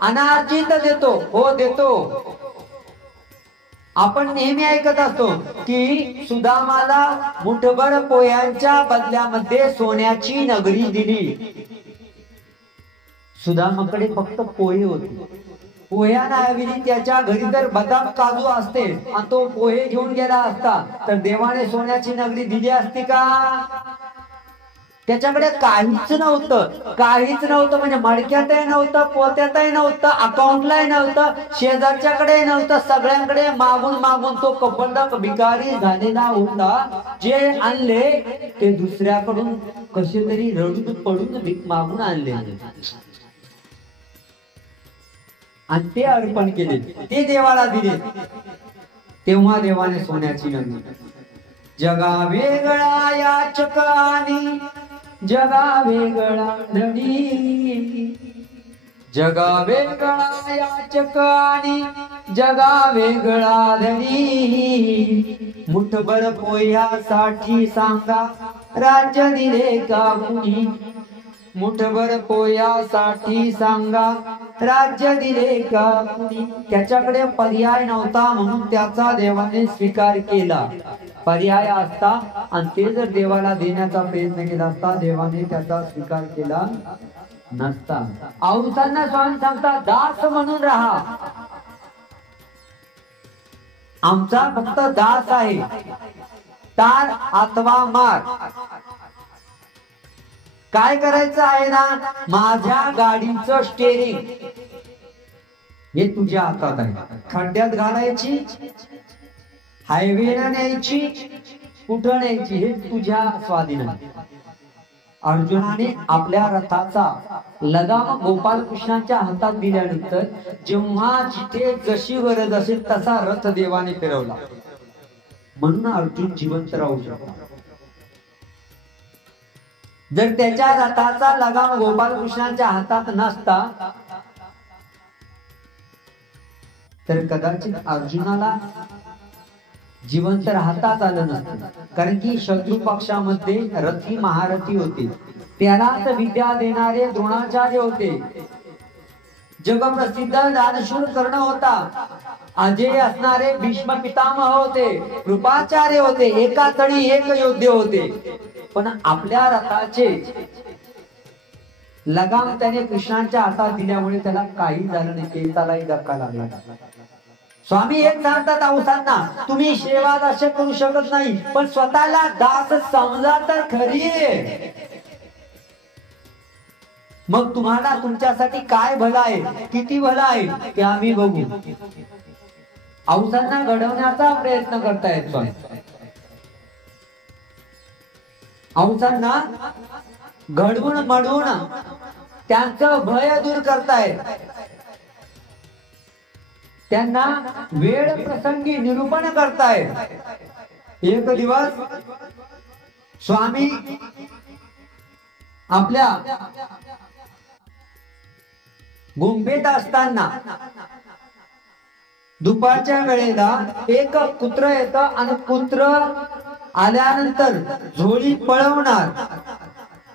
अनार्जित देतो. हो देतो. आपण नेहमी ऐकत असतो की सुदामाला मुठभर पोह्यांच्या बदल्यामध्ये सोन्याची नगरी दिली. सुदामाकडे फक्त पोहे होते. पोह्याऐवजी त्याच्या घरी जर बदाम काजू असते आणि तो पोहे घेऊन गेला असता, तर देवाने सोन्याची नगरी दिली असती का? त्याच्याकडे काहीच नव्हतं. काहीच नव्हतं म्हणजे मडक्यातही नव्हतं, पोत्यातही नव्हतं, अकाउंटलाही नव्हतं, शेजारच्याकडे नव्हतं. सगळ्यांकडे मागून मागून तो कपंडक भिकारी झालेला होता. जे आणले ते दुसऱ्याकडून कसे तरी रडून पडून भीक मागून आणले आणि ते अर्पण केले, ते देवाला दिले. तेव्हा देवाने सोन्याची नगरी. जगा वेगळा याचक आणि जगा वेगळा धनी, जगा वेगळा याचक आणि जगा वेगळा धनी, मुठभर पोह्यासाठी सांगा राज्य दिले का कुणी, मुठभर पोह्यासाठी सांगा राज्य दिले का कुणी. त्याच्याकडे पर्याय नव्हता म्हणून त्याचा देवाने स्वीकार केला. पर्याय असता आणि ते जर देवाला देण्याचा प्रयत्न केला असता, देवाने त्याचा स्वीकार केला नसता. औसांना स्वामी सांगता दास म्हणून राहा. आमचा फक्त दास आहे, तार अथवा मार. काय करायचं आहे ना, माझ्या गाडीचं स्टेरिंग हे तुझ्या हातात आहे. खड्ड्यात घालायची, हायवेला न्यायची, कुठं न्यायची हे तुझ्या स्वाधीन आहे. अर्जुनाने आपल्या रथाचा लगाम गोपालकृष्णाच्या हातात दिल्यानंतर जेव्हा जिथे जशी गरज असेल तसा रथ देवाने फिरवला, म्हणून अर्जुन जिवंत राहू शकतो. जर त्याच्या रथाचा लगाम गोपालकृष्णांच्या हातात नसता तर कदाचित अर्जुनाला जिवंत राहताच आलं नसतं. कारण की शत्रू पक्षामध्ये रथी महारथी होते, त्यालाच विद्या देणारे द्रोणाचार्य होते, जगप्रसिद्ध दानशूर कर्ण होता, अजय असणारे भीष्म पितामह होते, कृपाचार्य होते, एका तळी एक योद्धे होते. पण आपल्या रथाचे लगाम त्याने कृष्णांच्या हातात दिल्यामुळे त्याला काही झालं नाही, केसालाही धक्का लागला. स्वामी एक सांगतात औसांना, तुम्ही सेवा दास करू शकत नाही, पण स्वतःला दास समजा तर खरी. मग तुम्हाला तुमच्यासाठी काय भलं आहे, किती भलं आहे ते आम्ही बघू. औसांना घडवण्याचा प्रयत्न करतायत स्वामी. औसांना घडवून मडवून त्यांचं भय दूर करतायत. त्यांना वेळ प्रसंगी निरूपण करतायत. एक दिवस स्वामी आपल्या गुंफेत असताना दुपारच्या वेळेला एक कुत्र येतं आणि कुत्र आल्यानंतर झोळी पळवणार,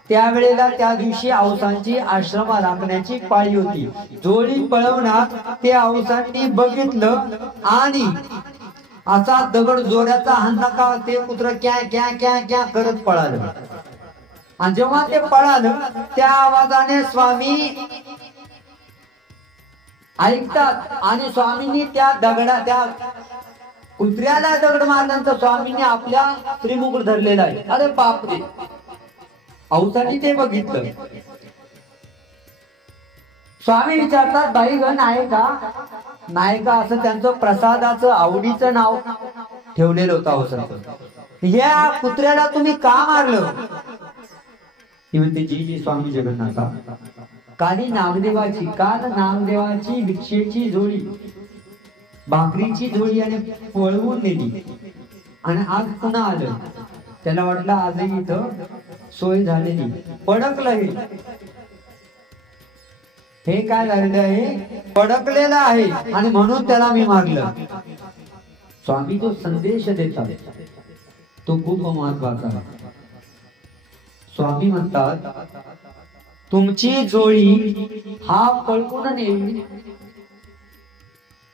त्यावेळेला त्या दिवशी औसांची आश्रमा राखण्याची पाळी होती. झोळी पळवणार ते औसांनी बघितलं आणि असा दगड जोराचा हाणला का ते कुत्र क्या क्या क्या क्या करत पळालं. आणि जेव्हा ते पळालं त्या आवाजाने स्वामी ऐकतात आणि स्वामींनी त्या त्या कुत्र्याला दगड मारल्यानंतर स्वामींनी आपल्या श्रीमुकुट धरलेला आहे. अरे बापरे, औसांनी ते बघितलं. स्वामी विचारतात, बाई गण आहे का? नाही का? असं त्यांचं प्रसादाचं आवडीचं नाव ठेवलेलं होतं औसाचं. या कुत्र्याला तुम्ही का मारलं? ती म्हणते, जी स्वामी जगन्नाथा, काल नागदेवाची भिक्षेची झोळी, भाकरीची झोळी आणि पळवून नेली आणि आज पुन्हा आलं. त्याला वाटलं आजही इथं सोय झालेली, पडकलं हे काय झालेलं आहे, पडकलेलं आहे आणि म्हणून त्याला मी मारलं. स्वामी जो संदेश देतात तो खूप महत्वाचा आहे. स्वामी म्हणतात, तुमची जोळी हा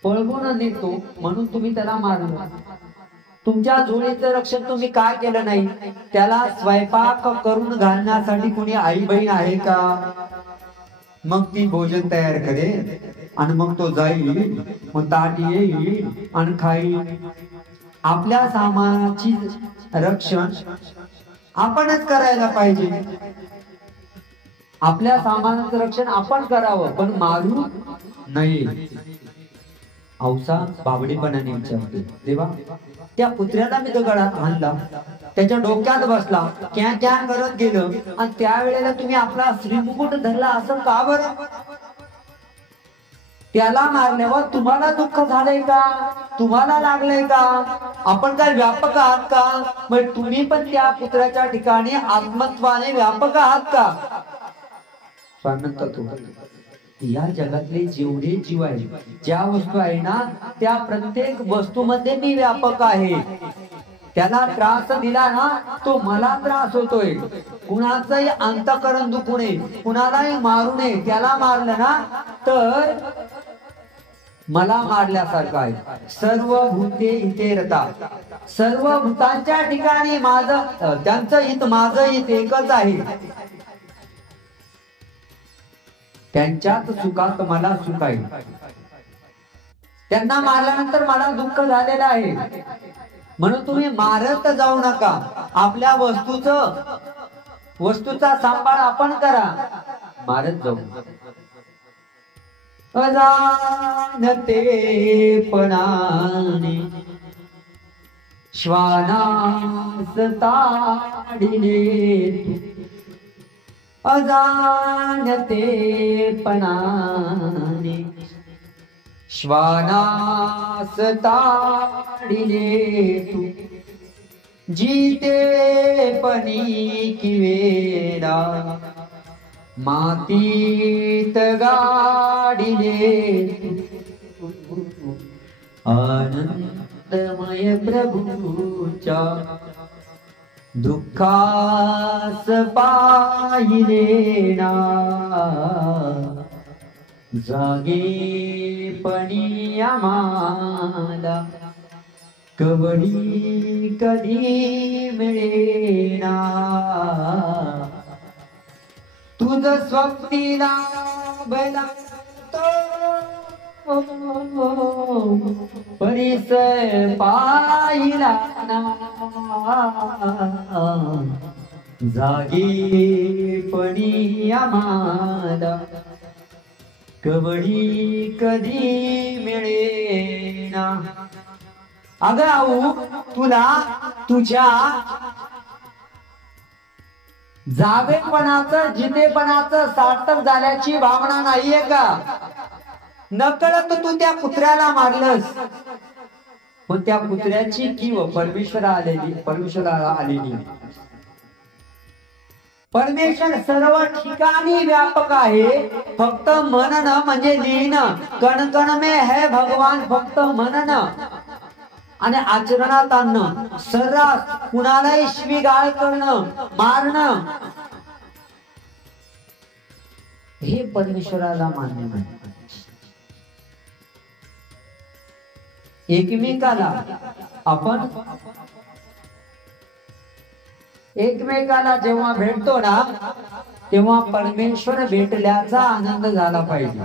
पळवून नेतो म्हणून तुम्ही त्याला मारलं. तुमच्या जोळीचं रक्षण तुम्ही का केलं नाही? त्याला स्वयंपाक करून घालण्यासाठी कोणी आई बहीण आहे का? मग ती भोजन तयार करेल आणि मग तो जाईल, मग ताट येईल आणि खाईल. आपल्या सामानाची रक्षण आपणच करायला पाहिजे. आपल्या सामानाचं रक्षण आपण करावं, पण मारू नये. औसा बावडेपणाने विचारतो, देवा त्या कुत्र्याला मी दगडात आणला, त्याच्या डोक्यात बसला, क्या क्या करत गेलं आणि त्यावेळेला तुम्ही आपला श्रीमुकुट धरला, असं का बरं? त्याला मारल्यावर तुम्हाला दुःख झालंय का? तुम्हाला लागलंय का? आपण काय व्यापक आहात का? मग तुम्ही पण त्या कुत्र्याच्या ठिकाणी आत्मत्वाने व्यापक आहात का? या जगातले जेवढे जीव आहेत, ज्या वस्तू आहे ना, त्या प्रत्येक वस्तूमध्ये मी व्यापक आहे. त्याला त्रास दिला ना, तो मला त्रास होतोय. कुणाचंही अंतःकरण दुखू नये, कुणालाही मारू नये. त्याला मारलं ना तर मला मारल्यासारखं आहे. सर्व भूते इथे रतात, सर्व भूतांच्या ठिकाणी माझं, त्यांचं हित माझं हित एकच आहे. त्यांच्याच सुखात मला सुख आहे. त्यांना मारल्यानंतर मला दुःख झालेलं आहे. म्हणून तुम्ही मारत जाऊ नका. आपल्या वस्तूचा सांभाळ आपण करा, मारत जाऊ. अजाणतेपणाने श्वानास ताडिले, अजाणतेपणाने श्वानास ताडिले तू, जीतेपणी किवेला मातीत गाडिले तू. आनंदमय प्रभूच्या दुःखास पाहिले ना, जागेपणी आम्हाला कवडी कधी मिळेना. तुझ स्वप्नीला भला परिसर पाहिला ना, जागेपणी आम्हाला कवडी कधी मिळेना. अगं आऊ, तुला तुझ्या जावेपणाचं, जितेपणाचं सार्थक झाल्याची भावना नाहीये का? नकळत तू त्या कुत्र्याला मारलंस, पण त्या कुत्र्याची किंवा परमेश्वराला आलेली. परमेश्वर सर्व ठिकाणी व्यापक आहे. फक्त मनन म्हणजे लिहिणं. कण कण में है भगवान, फक्त मनन. आणि आचरणात आणणं, सर्रास कुणालाही शिवीगाळ करणं, मारणं, हे परमेश्वराला मान्य नाही. एकमेकाला जेव्हा भेटतो ना, तेव्हा परमेश्वर भेटल्याचा आनंद झाला पाहिजे.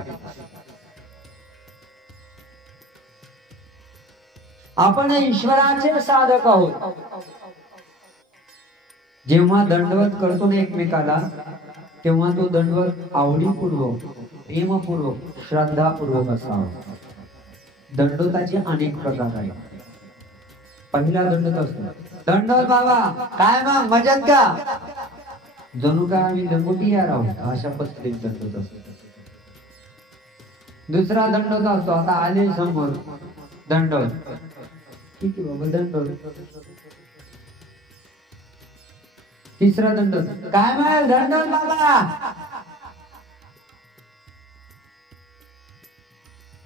आपण ईश्वराचे साधक आहोत. जेव्हा दंडवत करतो ना एकमेकाला, तेव्हा तो दंडवत आवडीपूर्वक, प्रेमपूर्वक, श्रद्धापूर्वक असावा. दंडवताचे अनेक प्रकार आहेत. पहिला दंडवत असतो, दंडवत बाबा, काय मग मजेत का? जणू काय आम्ही लंगोटी यार आहोत, अशा पद्धतीने दंडवत असतो. दुसरा दंडवत असतो, आता आले समोर दंडवत, ठीक आहे बाबा दंडवत. तिसरा दंडवत, काय मग दंडवत बाबा,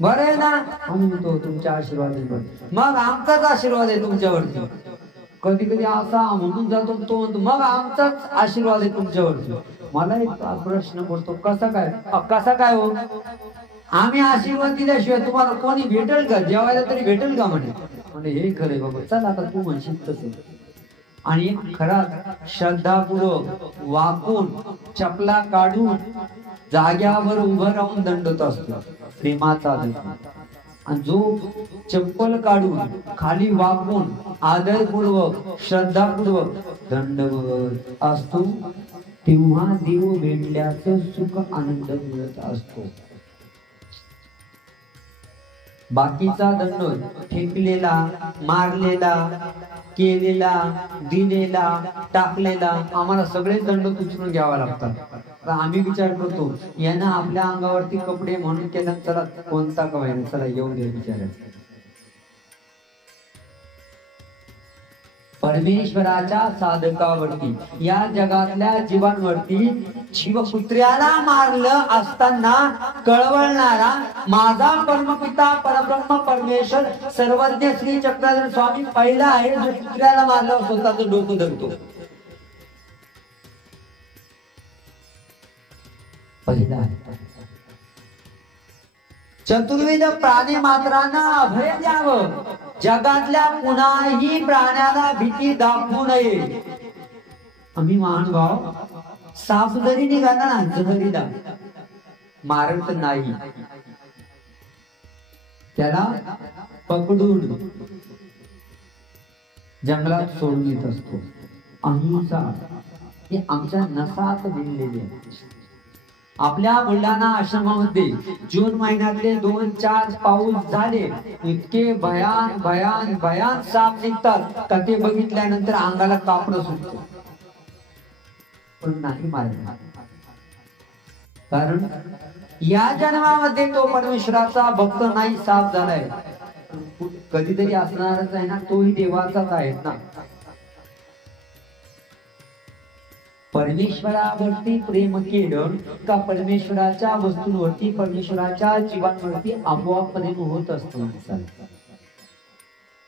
बरं आहे ना? आम्ही तो तुमच्या आशीर्वादावर, मग आमचाच आशीर्वाद आहे तुमच्यावरती. कधी कधी असा म्हणून जातो तो म्हणतो मग आमचाच आशीर्वाद आहे तुमच्यावरती. मला एक प्रश्न पडतो, कसा काय हो? आम्ही आशीर्वाद दिल्याशिवाय तुम्हाला कोणी भेटेल का? जेवायला तरी भेटेल का? म्हणे हे खरे बाबा, चल आता तू म्हणशील तसं. आणि खरा श्रद्धापूर्वक वाकून, चपला काढून, जाग्यावर उभं राहून दंडवत असतो, प्रेमाचा दंड. आणि जो चप्पल काढून खाली वाकून आदरपूर्वक, श्रद्धापूर्वक दंडवत असतो, तेव्हा देव भेटल्याचं सुख, आनंद मिळत असतो. बाकीचा दंड ठेकलेला, मारलेला, केलेला, दिलेला, टाकलेला, आम्हाला सगळे दंड उचलून घ्यावा लागतात. आम्ही विचार करतो यांना आपल्या अंगावरती कपडे म्हणून केला, चला कोणता कवाय, चला येऊ दे विचारायचं. परमेश्वराच्या साधकावरती, या जगातल्या जीवांवरती, जीवपुत्र्याला मारलं असताना कळवळणारा माझा परमपिता परब्रह्म परमेश्वर सर्वज्ञ श्री चक्रधर स्वामी पहिला आहे, जो पुत्र्याला मारलं स्वतःचं डोकं धरतो. पहिला चतुर्विध प्राणी मात्रांना अभय द्यावं, जगातल्या कुणाही प्राण्याला भीती दाखवू नये. आम्ही महानुभाव, साप जरी निघाला ना जहरीला, मारत नाही, त्याला पकडून जंगलात सोडून येत असतो. अहिंसा हे आमच्या नसात भिनलेली आहे. आपल्या बुलढाणा आश्रमामध्ये जून महिन्यातले 2-4 पाऊस झाले, इतके भयान साप निघतात का ते बघितल्यानंतर अंगाला कापड सुटतो, पण नाही मारला. कारण या जन्मामध्ये तो परमेश्वराचा भक्त नाही, साप झालाय. कधीतरी असणारच आहे ना, तोही देवाचाच आहे ना. परमेश्वरावरती प्रेम केलं का परमेश्वराच्या वस्तूंवरती, परमेश्वराच्या जीवांवरती आपोआप प्रेम होत असतो माणसाला.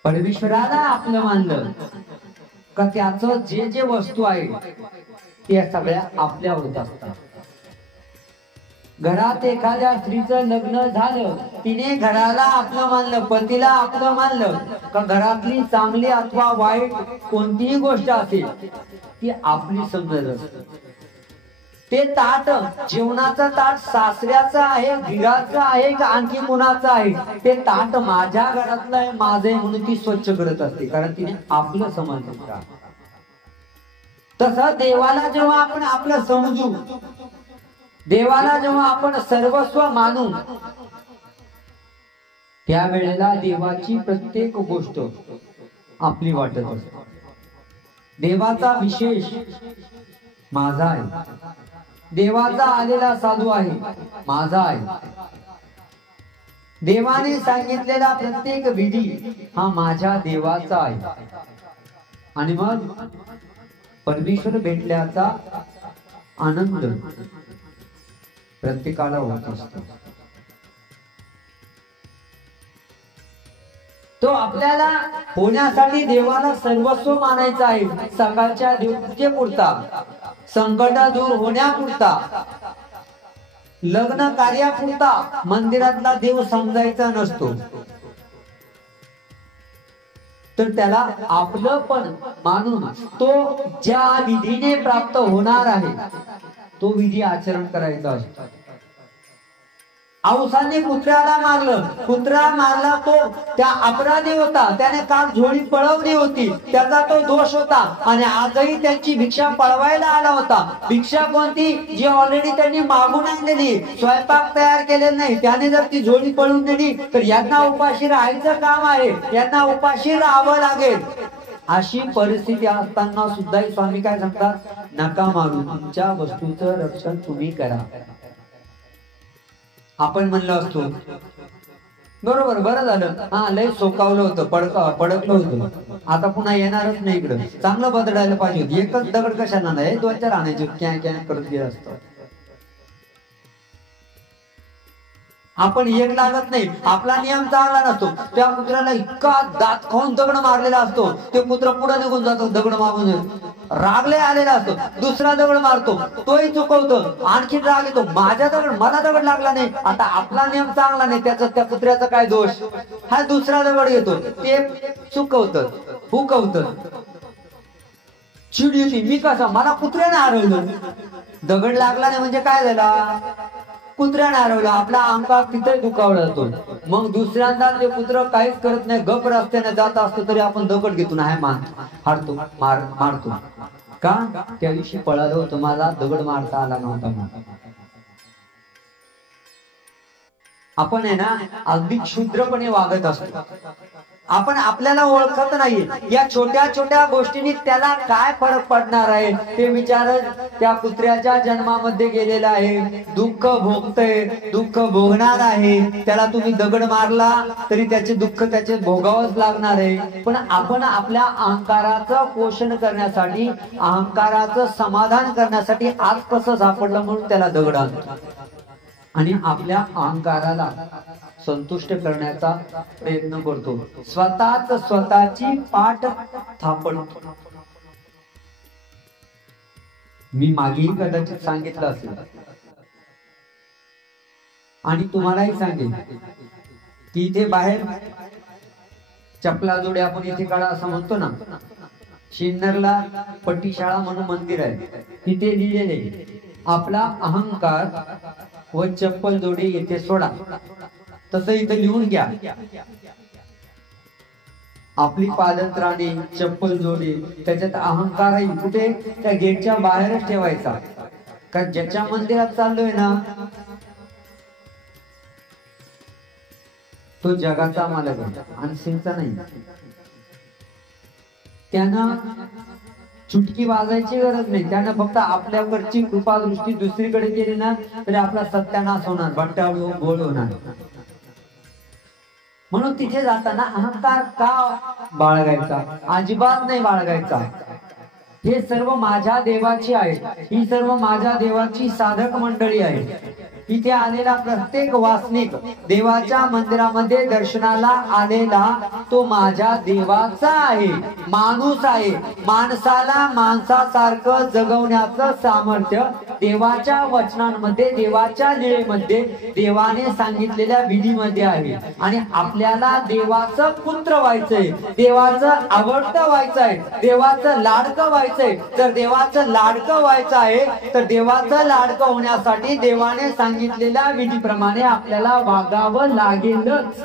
परमेश्वराला आपलं मानलं का त्याचं जे जे वस्तू आहे त्या सगळ्या आपल्या होत असतात. घरात एखाद्या स्त्रीचं लग्न झालं, तिने घराला आपलं मानलं, पतीला आपलं मानलं का घरातली चांगली अथवा वाईट कोणतीही गोष्ट असेल ती आपली समजत असते. ते ताट, जेवणाचं ताट सासऱ्याचं आहे, धीराचं आहे का आणखी कुणाचं आहे, ते ताट माझ्या घरातलं आहे, माझे म्हणून ती स्वच्छ करत असते, कारण तिने आपलं समजलं का. तसं देवाला जेव्हा आपण आपलं समजू, देवाला जेव्हा आपण सर्वस्व मानू, त्यावेळेला देवाची प्रत्येक गोष्ट आपली वाटत असते. देवाचा विशेष माझा आहे, देवाचा आलेला साधू आहे माझा आहे, देवाने सांगितलेला प्रत्येक विधी हा माझ्या देवाचा आहे. आणि मग परमेश्वर भेटल्याचा आनंद प्रत्येकाला होत असतो. तो आपल्याला होण्यासाठी देवाला सर्वस्व मानायचं आहे. सकाळच्या देवपूजेपुरता, संकट दूर होण्यापुरता, लग्न कार्यापुरता मंदिरातला देव समजायचा नसतो. तर त्याला आपलं पण मानून तो ज्या विधीने प्राप्त होणार आहे तो विधी आचरण करायचा असतो. औसाने कुत्र्याला मारलं, कुत्रा मारला तो त्या अपराधी होता, त्याने काल झोळी पळवली होती, त्याचा तो दोष होता. आणि आजही त्यांची भिक्षा पळवायला आला होता. भिक्षा कोणती? जी ऑलरेडी त्यांनी मागून आणलेली, स्वयंपाक तयार केलेला नाही. त्याने जर ती झोळी पळवून दिली तर यांना उपाशी राहायचं काम आहे, यांना उपाशी राहावं लागेल. अशी परिस्थिती असताना सुद्धा स्वामी काय सांगतात? नका मारू, तुमच्या वस्तूचं रक्षण तुम्ही करा. आपण म्हणलो असतो बरोबर, बरं झालं, हा लय सोकावलं होतं, पडकलं होतं, आता पुन्हा येणारच नाही इकडं, चांगलं बदलायला पाहिजे होती. एकच दगड कशाला नाही, 2-4 आणायचे, कॅन करत गेलं असतं. आपण एक लागत नाही, आपला नियम चांगला नसतो. त्या कुत्र्याला इतका दात खाऊन दगड मारलेला असतो, ते कुत्रा पुढे निघून जातो दगड मागून, रागले आलेला असतो. दुसरा दगड मारतो, तोही चुकवतो, आणखी राग येतो, मला दगड लागला नाही. आता आपला नियम चांगला नाही, त्या कुत्र्याचा काय दोष? हा दुसरा दगड येतो, ते चुकवतं, हुकवतं, चिड येते, मी कसा, मला कुत्र्याने हरवलं. दगड लागला नाही म्हणजे काय झाला? कुत्र्याने हरवला, आपला अंगात तिथे दुखावला जातो. मग दुसऱ्यांदा ते कुत्र काहीच करत नाही, गप रस्त्याने जात असतो तरी आपण दगड घेतो, नाही हारतो, मारतो. का? त्या दिवशी पळालो होतो, मला दगड मारता आला नव्हता. आपण आहे ना अगदी क्षुद्रपणे वागत असतो. आपण आपल्याला ओळखत नाही. या छोट्या छोट्या गोष्टींनी त्याला काय फरक पडणार आहे ते विचारत त्या कुत्र्याच्या जन्मामध्ये गेलेला आहे. दुःख भोगतय, दुःख भोगणार आहे. त्याला तुम्ही दगड मारला तरी त्याचे दुःख त्याचे भोगावंच लागणार आहे. पण आपण आपल्या अहंकाराचं पोषण करण्यासाठी, अहंकाराचं समाधान करण्यासाठी आज कसं सापडलं म्हणून त्याला दगड आणतो आणि आपल्या अहंकाराला संतुष्ट करण्याचा प्रयत्न करतो. स्वतःची पाठ थापडतो. मी मागेही कदाचित सांगितलं असेल आणि तुम्हालाही सांगेन की इथे बाहेर चपला जोडे आपण इथे काढा असं म्हणतो ना, शिन्नरला पट्टीशाळा म्हणून मंदिर आहे, तिथे लिहिलेले आपला अहंकार व चप्पल जोडे येथे सोडा. तसं इथं लिहून घ्या, आपली पादत्राणे, चप्पल जोडे, त्याच्यात अहंकारही कुठे? त्या गेटच्या बाहेरच ठेवायचा. कारण ज्याच्या मंदिरात चाललोय ना तो जगाचा मालक आहे, माणसांचा नाही. त्यानं चुटकी वाजायची गरज नाही. त्यानं फक्त आपल्यावरची कृपा दृष्टी दुसरीकडे केली ना तरी आपला सत्यानाश होणार, भट्टा गोळ होणार. म्हणून तिथे जाताना अहंकार का बाळगायचा? अजिबात नाही बाळगायचा. हे सर्व माझ्या देवाची आहे, ही सर्व माझ्या देवाची साधक मंडळी आहे. इथे आलेला प्रत्येक वासनिक, देवाच्या मंदिरामध्ये दर्शनाला आलेला तो माझ्या देवाचा आहे, माणूस आहे. माणसाला माणसासारखं जगवण्याचं सामर्थ्य देवाच्या वचनांमध्ये, देवाच्या लीळेमध्ये, देवाने सांगितलेल्या विधीमध्ये आहे. आणि आपल्याला देवाचं पुत्र व्हायचंय, देवाचं आवडतं व्हायचंय, देवाचं लाडकं व्हायचंय. जर देवाचं लाडकं व्हायचं आहे तर देवाचं लाडकं होण्यासाठी देवाने सांगितलेल्या विधीप्रमाणे आपल्याला वागावं लागेलच.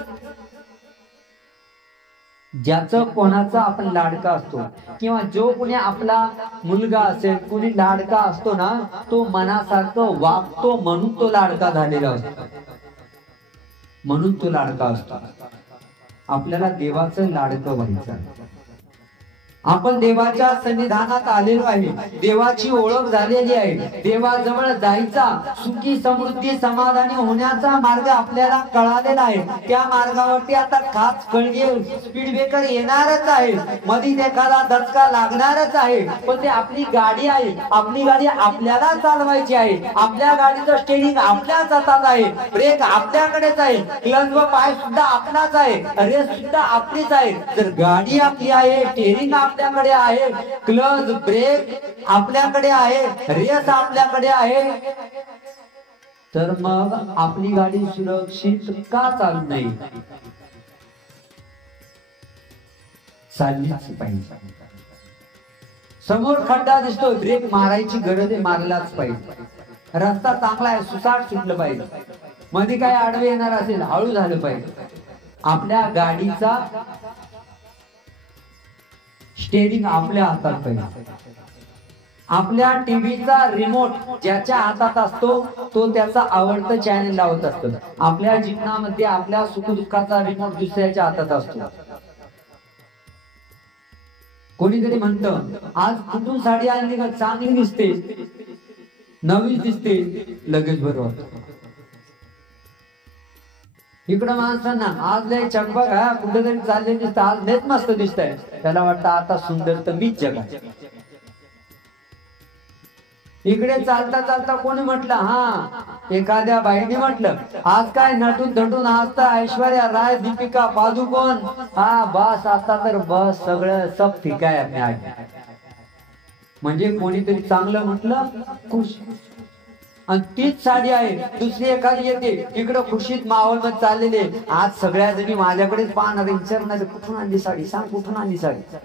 ज्याचं कोणाचा आपण लाडका असतो किंवा जो कोणी आपला मुलगा असेल, कोणी लाडका असतो ना, तो मनासारखं वागतो म्हणून तो लाडका झालेला असतो, म्हणून तो लाडका असतो. आपल्याला देवाचं लाडकं व्हायचं. आपण देवाच्या सन्निधानात आलेलो आहे, देवाची ओळख झालेली आहे, देवाजवळ जायचा, सुखी समृद्धी समाधानी होण्याचा मार्ग आपल्याला कळालेला आहे. त्या मार्गावरती आता खास कळगे स्पीड ब्रेकर येणारच आहे, मधीच एखादा धक्का लागणारच आहे, पण ते आपली गाडी आहे, आपली गाडी आपल्याला चालवायची आहे, आपल्या गाडीचं स्टेरिंग आपल्याच हातात आहे, ब्रेक आपल्याकडेच आहे, क्लच व पाय सुद्धा आपलाच आहे, रेस सुद्धा आपलीच आहे. जर गाडी आपली आहे, स्टेरिंग आपल्याकडे आहे, क्लच ब्रेक आपल्याकडे आहे, रेस आपल्याकडे आहे, तर मग आपली गाडी सुरक्षित का चालू नाही? चाललीच पाहिजे. समोर खड्डा दिसतोय, ब्रेक मारायची गरज आहे, मारलाच पाहिजे. रस्ता चांगला आहे, सुसाट सुटलं पाहिजे, मध्ये काय आडवे येणार असेल हळू झालं पाहिजे. आपल्या गाडीचा स्टेरिंग आपल्या हातात पाहिजे. आपल्या टीव्हीचा रिमोट ज्याच्या हातात असतो तो त्याचा आवडतं चॅनल लावत असतो. आपल्या जीवनामध्ये आपल्या सुखदुःखाचा रिमोट दुसऱ्याच्या हातात असतो. कोणीतरी म्हणतं आज कुठून साडी आणली का, चांगली दिसते, नवी दिसते, लगेच बरोबर. इकडं माणसांना आज लय चकबक, कुठेतरी चालले दिसत, आज लयच मस्त दिसत आहे, त्याला वाटतं आता सुंदर तर मीच जगात. इकडे चालता चालता कोणी म्हटलं, एखाद्या बाईने म्हटलं आज काय नटून धटून आज तर ऐश्वर्या राय, दीपिका पादुकोण, बस आता तर बस सगळं सब ठीक आहे. म्हणजे कोणीतरी चांगलं म्हटलं, खुश. आणि तीच साडी आहे, दुसरी एखादी येते, इकडं खुशीत माहोल मध्ये चाललेले, आज सगळ्या जणी माझ्याकडेच पाहणार, विचारणार कुठून आणली साडी, सांग कुठून आणली साडी.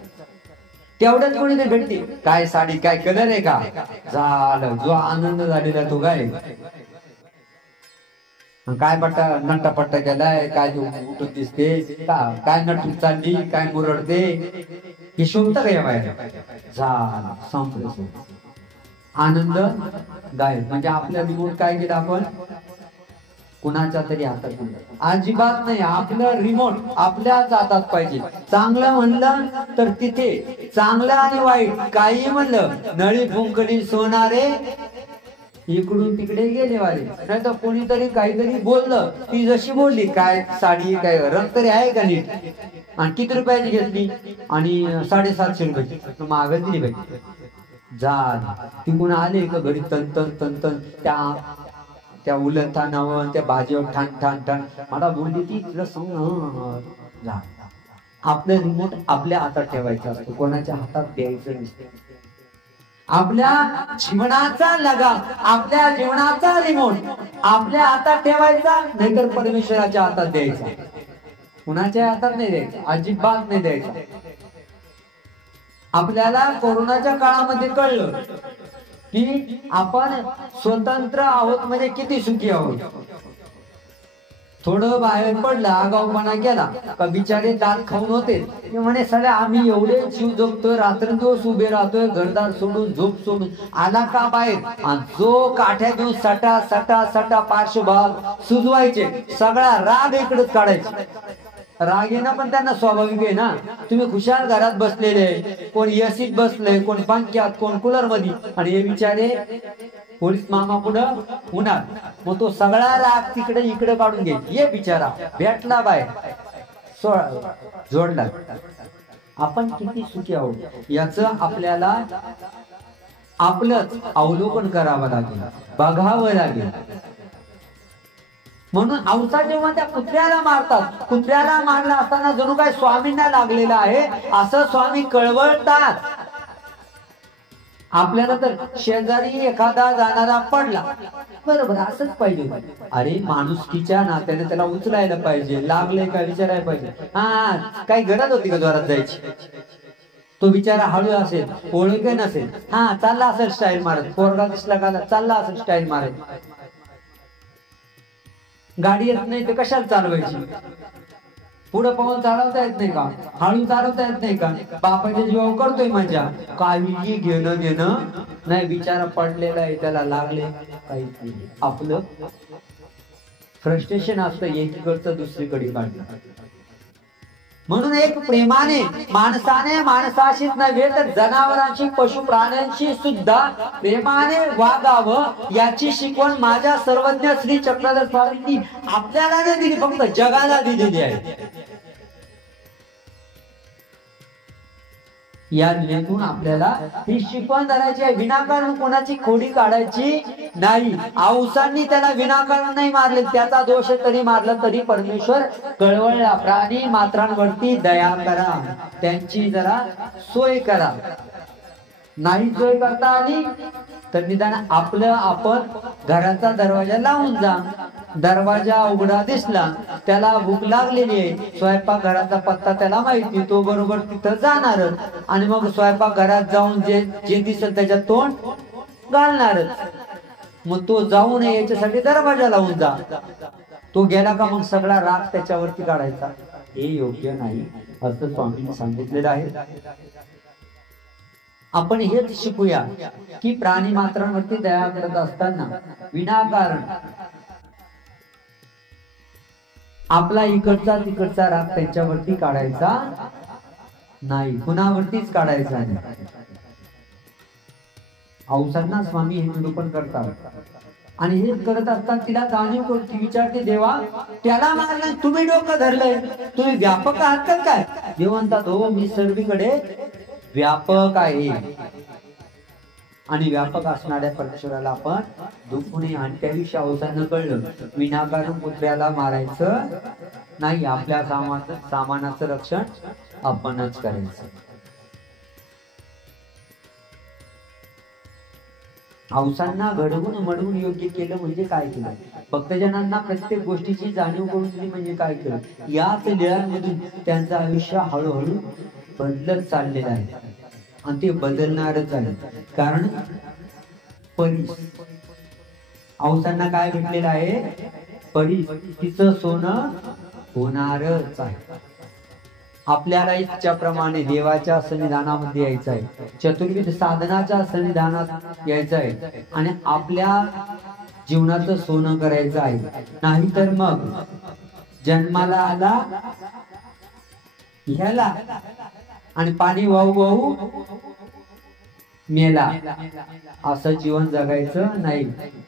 तेवढ्याच कोणीतरी भेटते, काय साडी, काय कलर आहे का, झालं जो आनंद झालेला तो काय पट्टा नट्टा पट्टा केलाय, काय उठून दिसते, काय नटून चालली, काय मुरडते, हे शोभत का या बाहेर, झालं संपलं. आनंद गायब. म्हणजे आपल्या रिमोट काय केलं आपण, कुणाच्या तरी हातात अजिबात नाही. आपलं रिमोट आपल्याच हातात पाहिजे. चांगलं म्हणलं तर तिथे चांगलं आणि वाईट काही म्हणलं, नळी फुंकडी सोनारे इकडून तिकडे गेले वाले. नाही तर कोणीतरी काहीतरी बोललं, ती जशी बोलली, काय साडी काय रंग तरी आहे का नीट, आणि किती रुपयाची घेतली, आणि 750 रुपयाची मागं दिली पाहिजे. तिकडून आले का घरी तन तन त्या उलथानावर त्या भाजीवर ठाण ठाण ठाण मला बोलली ती, तुला सांग. आपलं रिमोट आपल्या हातात ठेवायचं असतो, कोणाच्या हातात द्यायचं नसतं. आपल्या जीवनाचा लगाम, आपल्या जीवनाचा रिमोट आपल्या हातात ठेवायचा, नाहीतर परमेश्वराच्या हातात द्यायचा. कुणाच्या हातात नाही द्यायचा, अजिबात नाही द्यायचा. आपल्याला कोरोनाच्या काळामध्ये कळलं की आपण स्वतंत्र आहोत, म्हणजे किती सुखी आहोत. थोडं बाहेर पडलं, आगाऊपणा केला का बिचारे दात खाऊन होते. म्हणे साले आम्ही एवढे जीव जगतोय, रात्रंदिवस उभे राहतोय, घरदार सोडून झोप सोडून, आला का बाहेर, आणि जो काठ्या घेऊन सटा सटा सटा पार्श्वभाग सुजवायचे, सगळा राग इकडेच काढायचे. राग येणं पण त्यांना स्वाभाविक आहे ना. तुम्ही खुशाल घरात बसलेले, कोण एसीत बसले, कोण पंख्यात, कोण कूलर मध्ये, आणि हे बिचारे पोलीस मामा पुढं उन्हात, मग तो सगळा राग तिकडे इकडे काढून घे. ये बिचारा भेटला बाहेर जोडला. आपण किती सुखी आहोत याच आपल्याला आपलंच अवलोकन करावं लागेल, बघावं लागेल. म्हणून औसा जेव्हा त्या कुत्र्याला मारतात, कुत्र्याला मारला असताना जणू काय स्वामींना लागलेला आहे असं स्वामी कळवळतात. आपल्याला तर शेजारी एखादा जाणारा पडला, बरोबर असंच पाहिजे. अरे माणुसकीच्या नात्याने त्याला उचलायला पाहिजे, लागले का विचारायला पाहिजे. काही गरज होती का जोरात जायची. तो बिचारा हळू असेल, ओळख नसेल, चालला असेल स्टाईल मारत, पोरगा दिसला का चालला असेल स्टाईल मारत. गाडी येत नाही तर कशाला चालवायची. पुढे पाहून चालवता येत नाही का, हळू चालवता येत नाही का, बापाच्या जीवावर करतोय मजा, काही घेणं देणं नाही. बिचारा पडलेला आहे, त्याला लागले काही नाही. आपलं फ्रस्ट्रेशन असतं एकीकडचं दुसरीकडे काढलं. म्हणून एक प्रेमाने माणसाने माणसाशीच नव्हे तर जनावरांशी पशु प्राण्यांशी सुद्धा प्रेमाने वागावं याची शिकवण माझ्या सर्वज्ञ श्री चक्रधर स्वामींनी आपल्याला नाही दिली, फक्त जगाला दिलेली आहे. या नियमातून आपल्याला ही शिकवण धरायची आहे. विनाकारण कोणाची खोडी काढायची नाही. औसांनी त्याला विनाकारण नाही मारले, त्याचा दोष तरी मारला तरी परमेश्वर कळवळला. प्राणी मात्रांवरती दया करा, त्यांची जरा सोय करा. नाही सोय करता आली तर निदान आपलं आपण घराचा दरवाजा लावून जा. दरवाजा उघडा दिसला, त्याला भूक लागलेली आहे, स्वयंपाक घराचा पत्ता त्याला माहिती, तो बरोबर तिथं जाणारच आणि मग स्वयंपाक घरात जाऊन जे दिसेल त्याच्यात तोंड घालणारच. मग तो जाऊ नये याच्यासाठी दरवाजा लावून जा. तो गेला का मग सगळा राग त्याच्यावरती काढायचा, हे योग्य नाही असं स्वामींनी सांगितलेलं आहे. आपण हेच शिकूया की प्राणी मात्रांवरती दया करत असताना विनाकारण आपला इकडचा तिकडचा राग त्यांच्यावरती काढायचा नाही, कुणावरतीच काढायचा नाही. औसांना स्वामी हे निरूपण करतात आणि हेच करत असतात तिला जाणीव करून ती विचारते, देवा त्याला मारलं, तुम्ही डोकं धरलंय, तुम्ही व्यापक आहात का काय? देव म्हणतात, हो मी सर्वीकडे व्यापक आहे. आणि व्यापक असणाऱ्या परमेश्वराला आपण दुखू नये. आणि त्या दिवशी औसानं कळलं विनाकारण कुत्र्याला मारायचं नाही, आपल्या सामानाचं रक्षण आपणच करायचं. औसांना घडवून मडवून योग्य केलं म्हणजे काय केलं? भक्तजनांना प्रत्येक गोष्टीची जाणीव करून दिली म्हणजे काय केलं? याच लीळांमधून त्यांचं आयुष्य हळूहळू बदलत चाललेलं आहे आणि ते बदलणारच आहे. कारण परीस औसांना काय भेटलेलं आहे? परीस, तिचं सोनं होणारच आहे. आपल्याला इच्छाप्रमाणे देवाच्या सन्निधानामध्ये यायचं आहे, चतुर्विध साधनाच्या सन्निधानात यायचं आहे आणि आपल्या जीवनाचं सोनं करायचं आहे. नाहीतर मग जन्माला आला ह्याला आणि पाणी वाहू वाहू मेला, असं जीवन जगायचं नाही.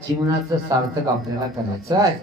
जीवनाचं सार्थक आपल्याला करायचं आहे.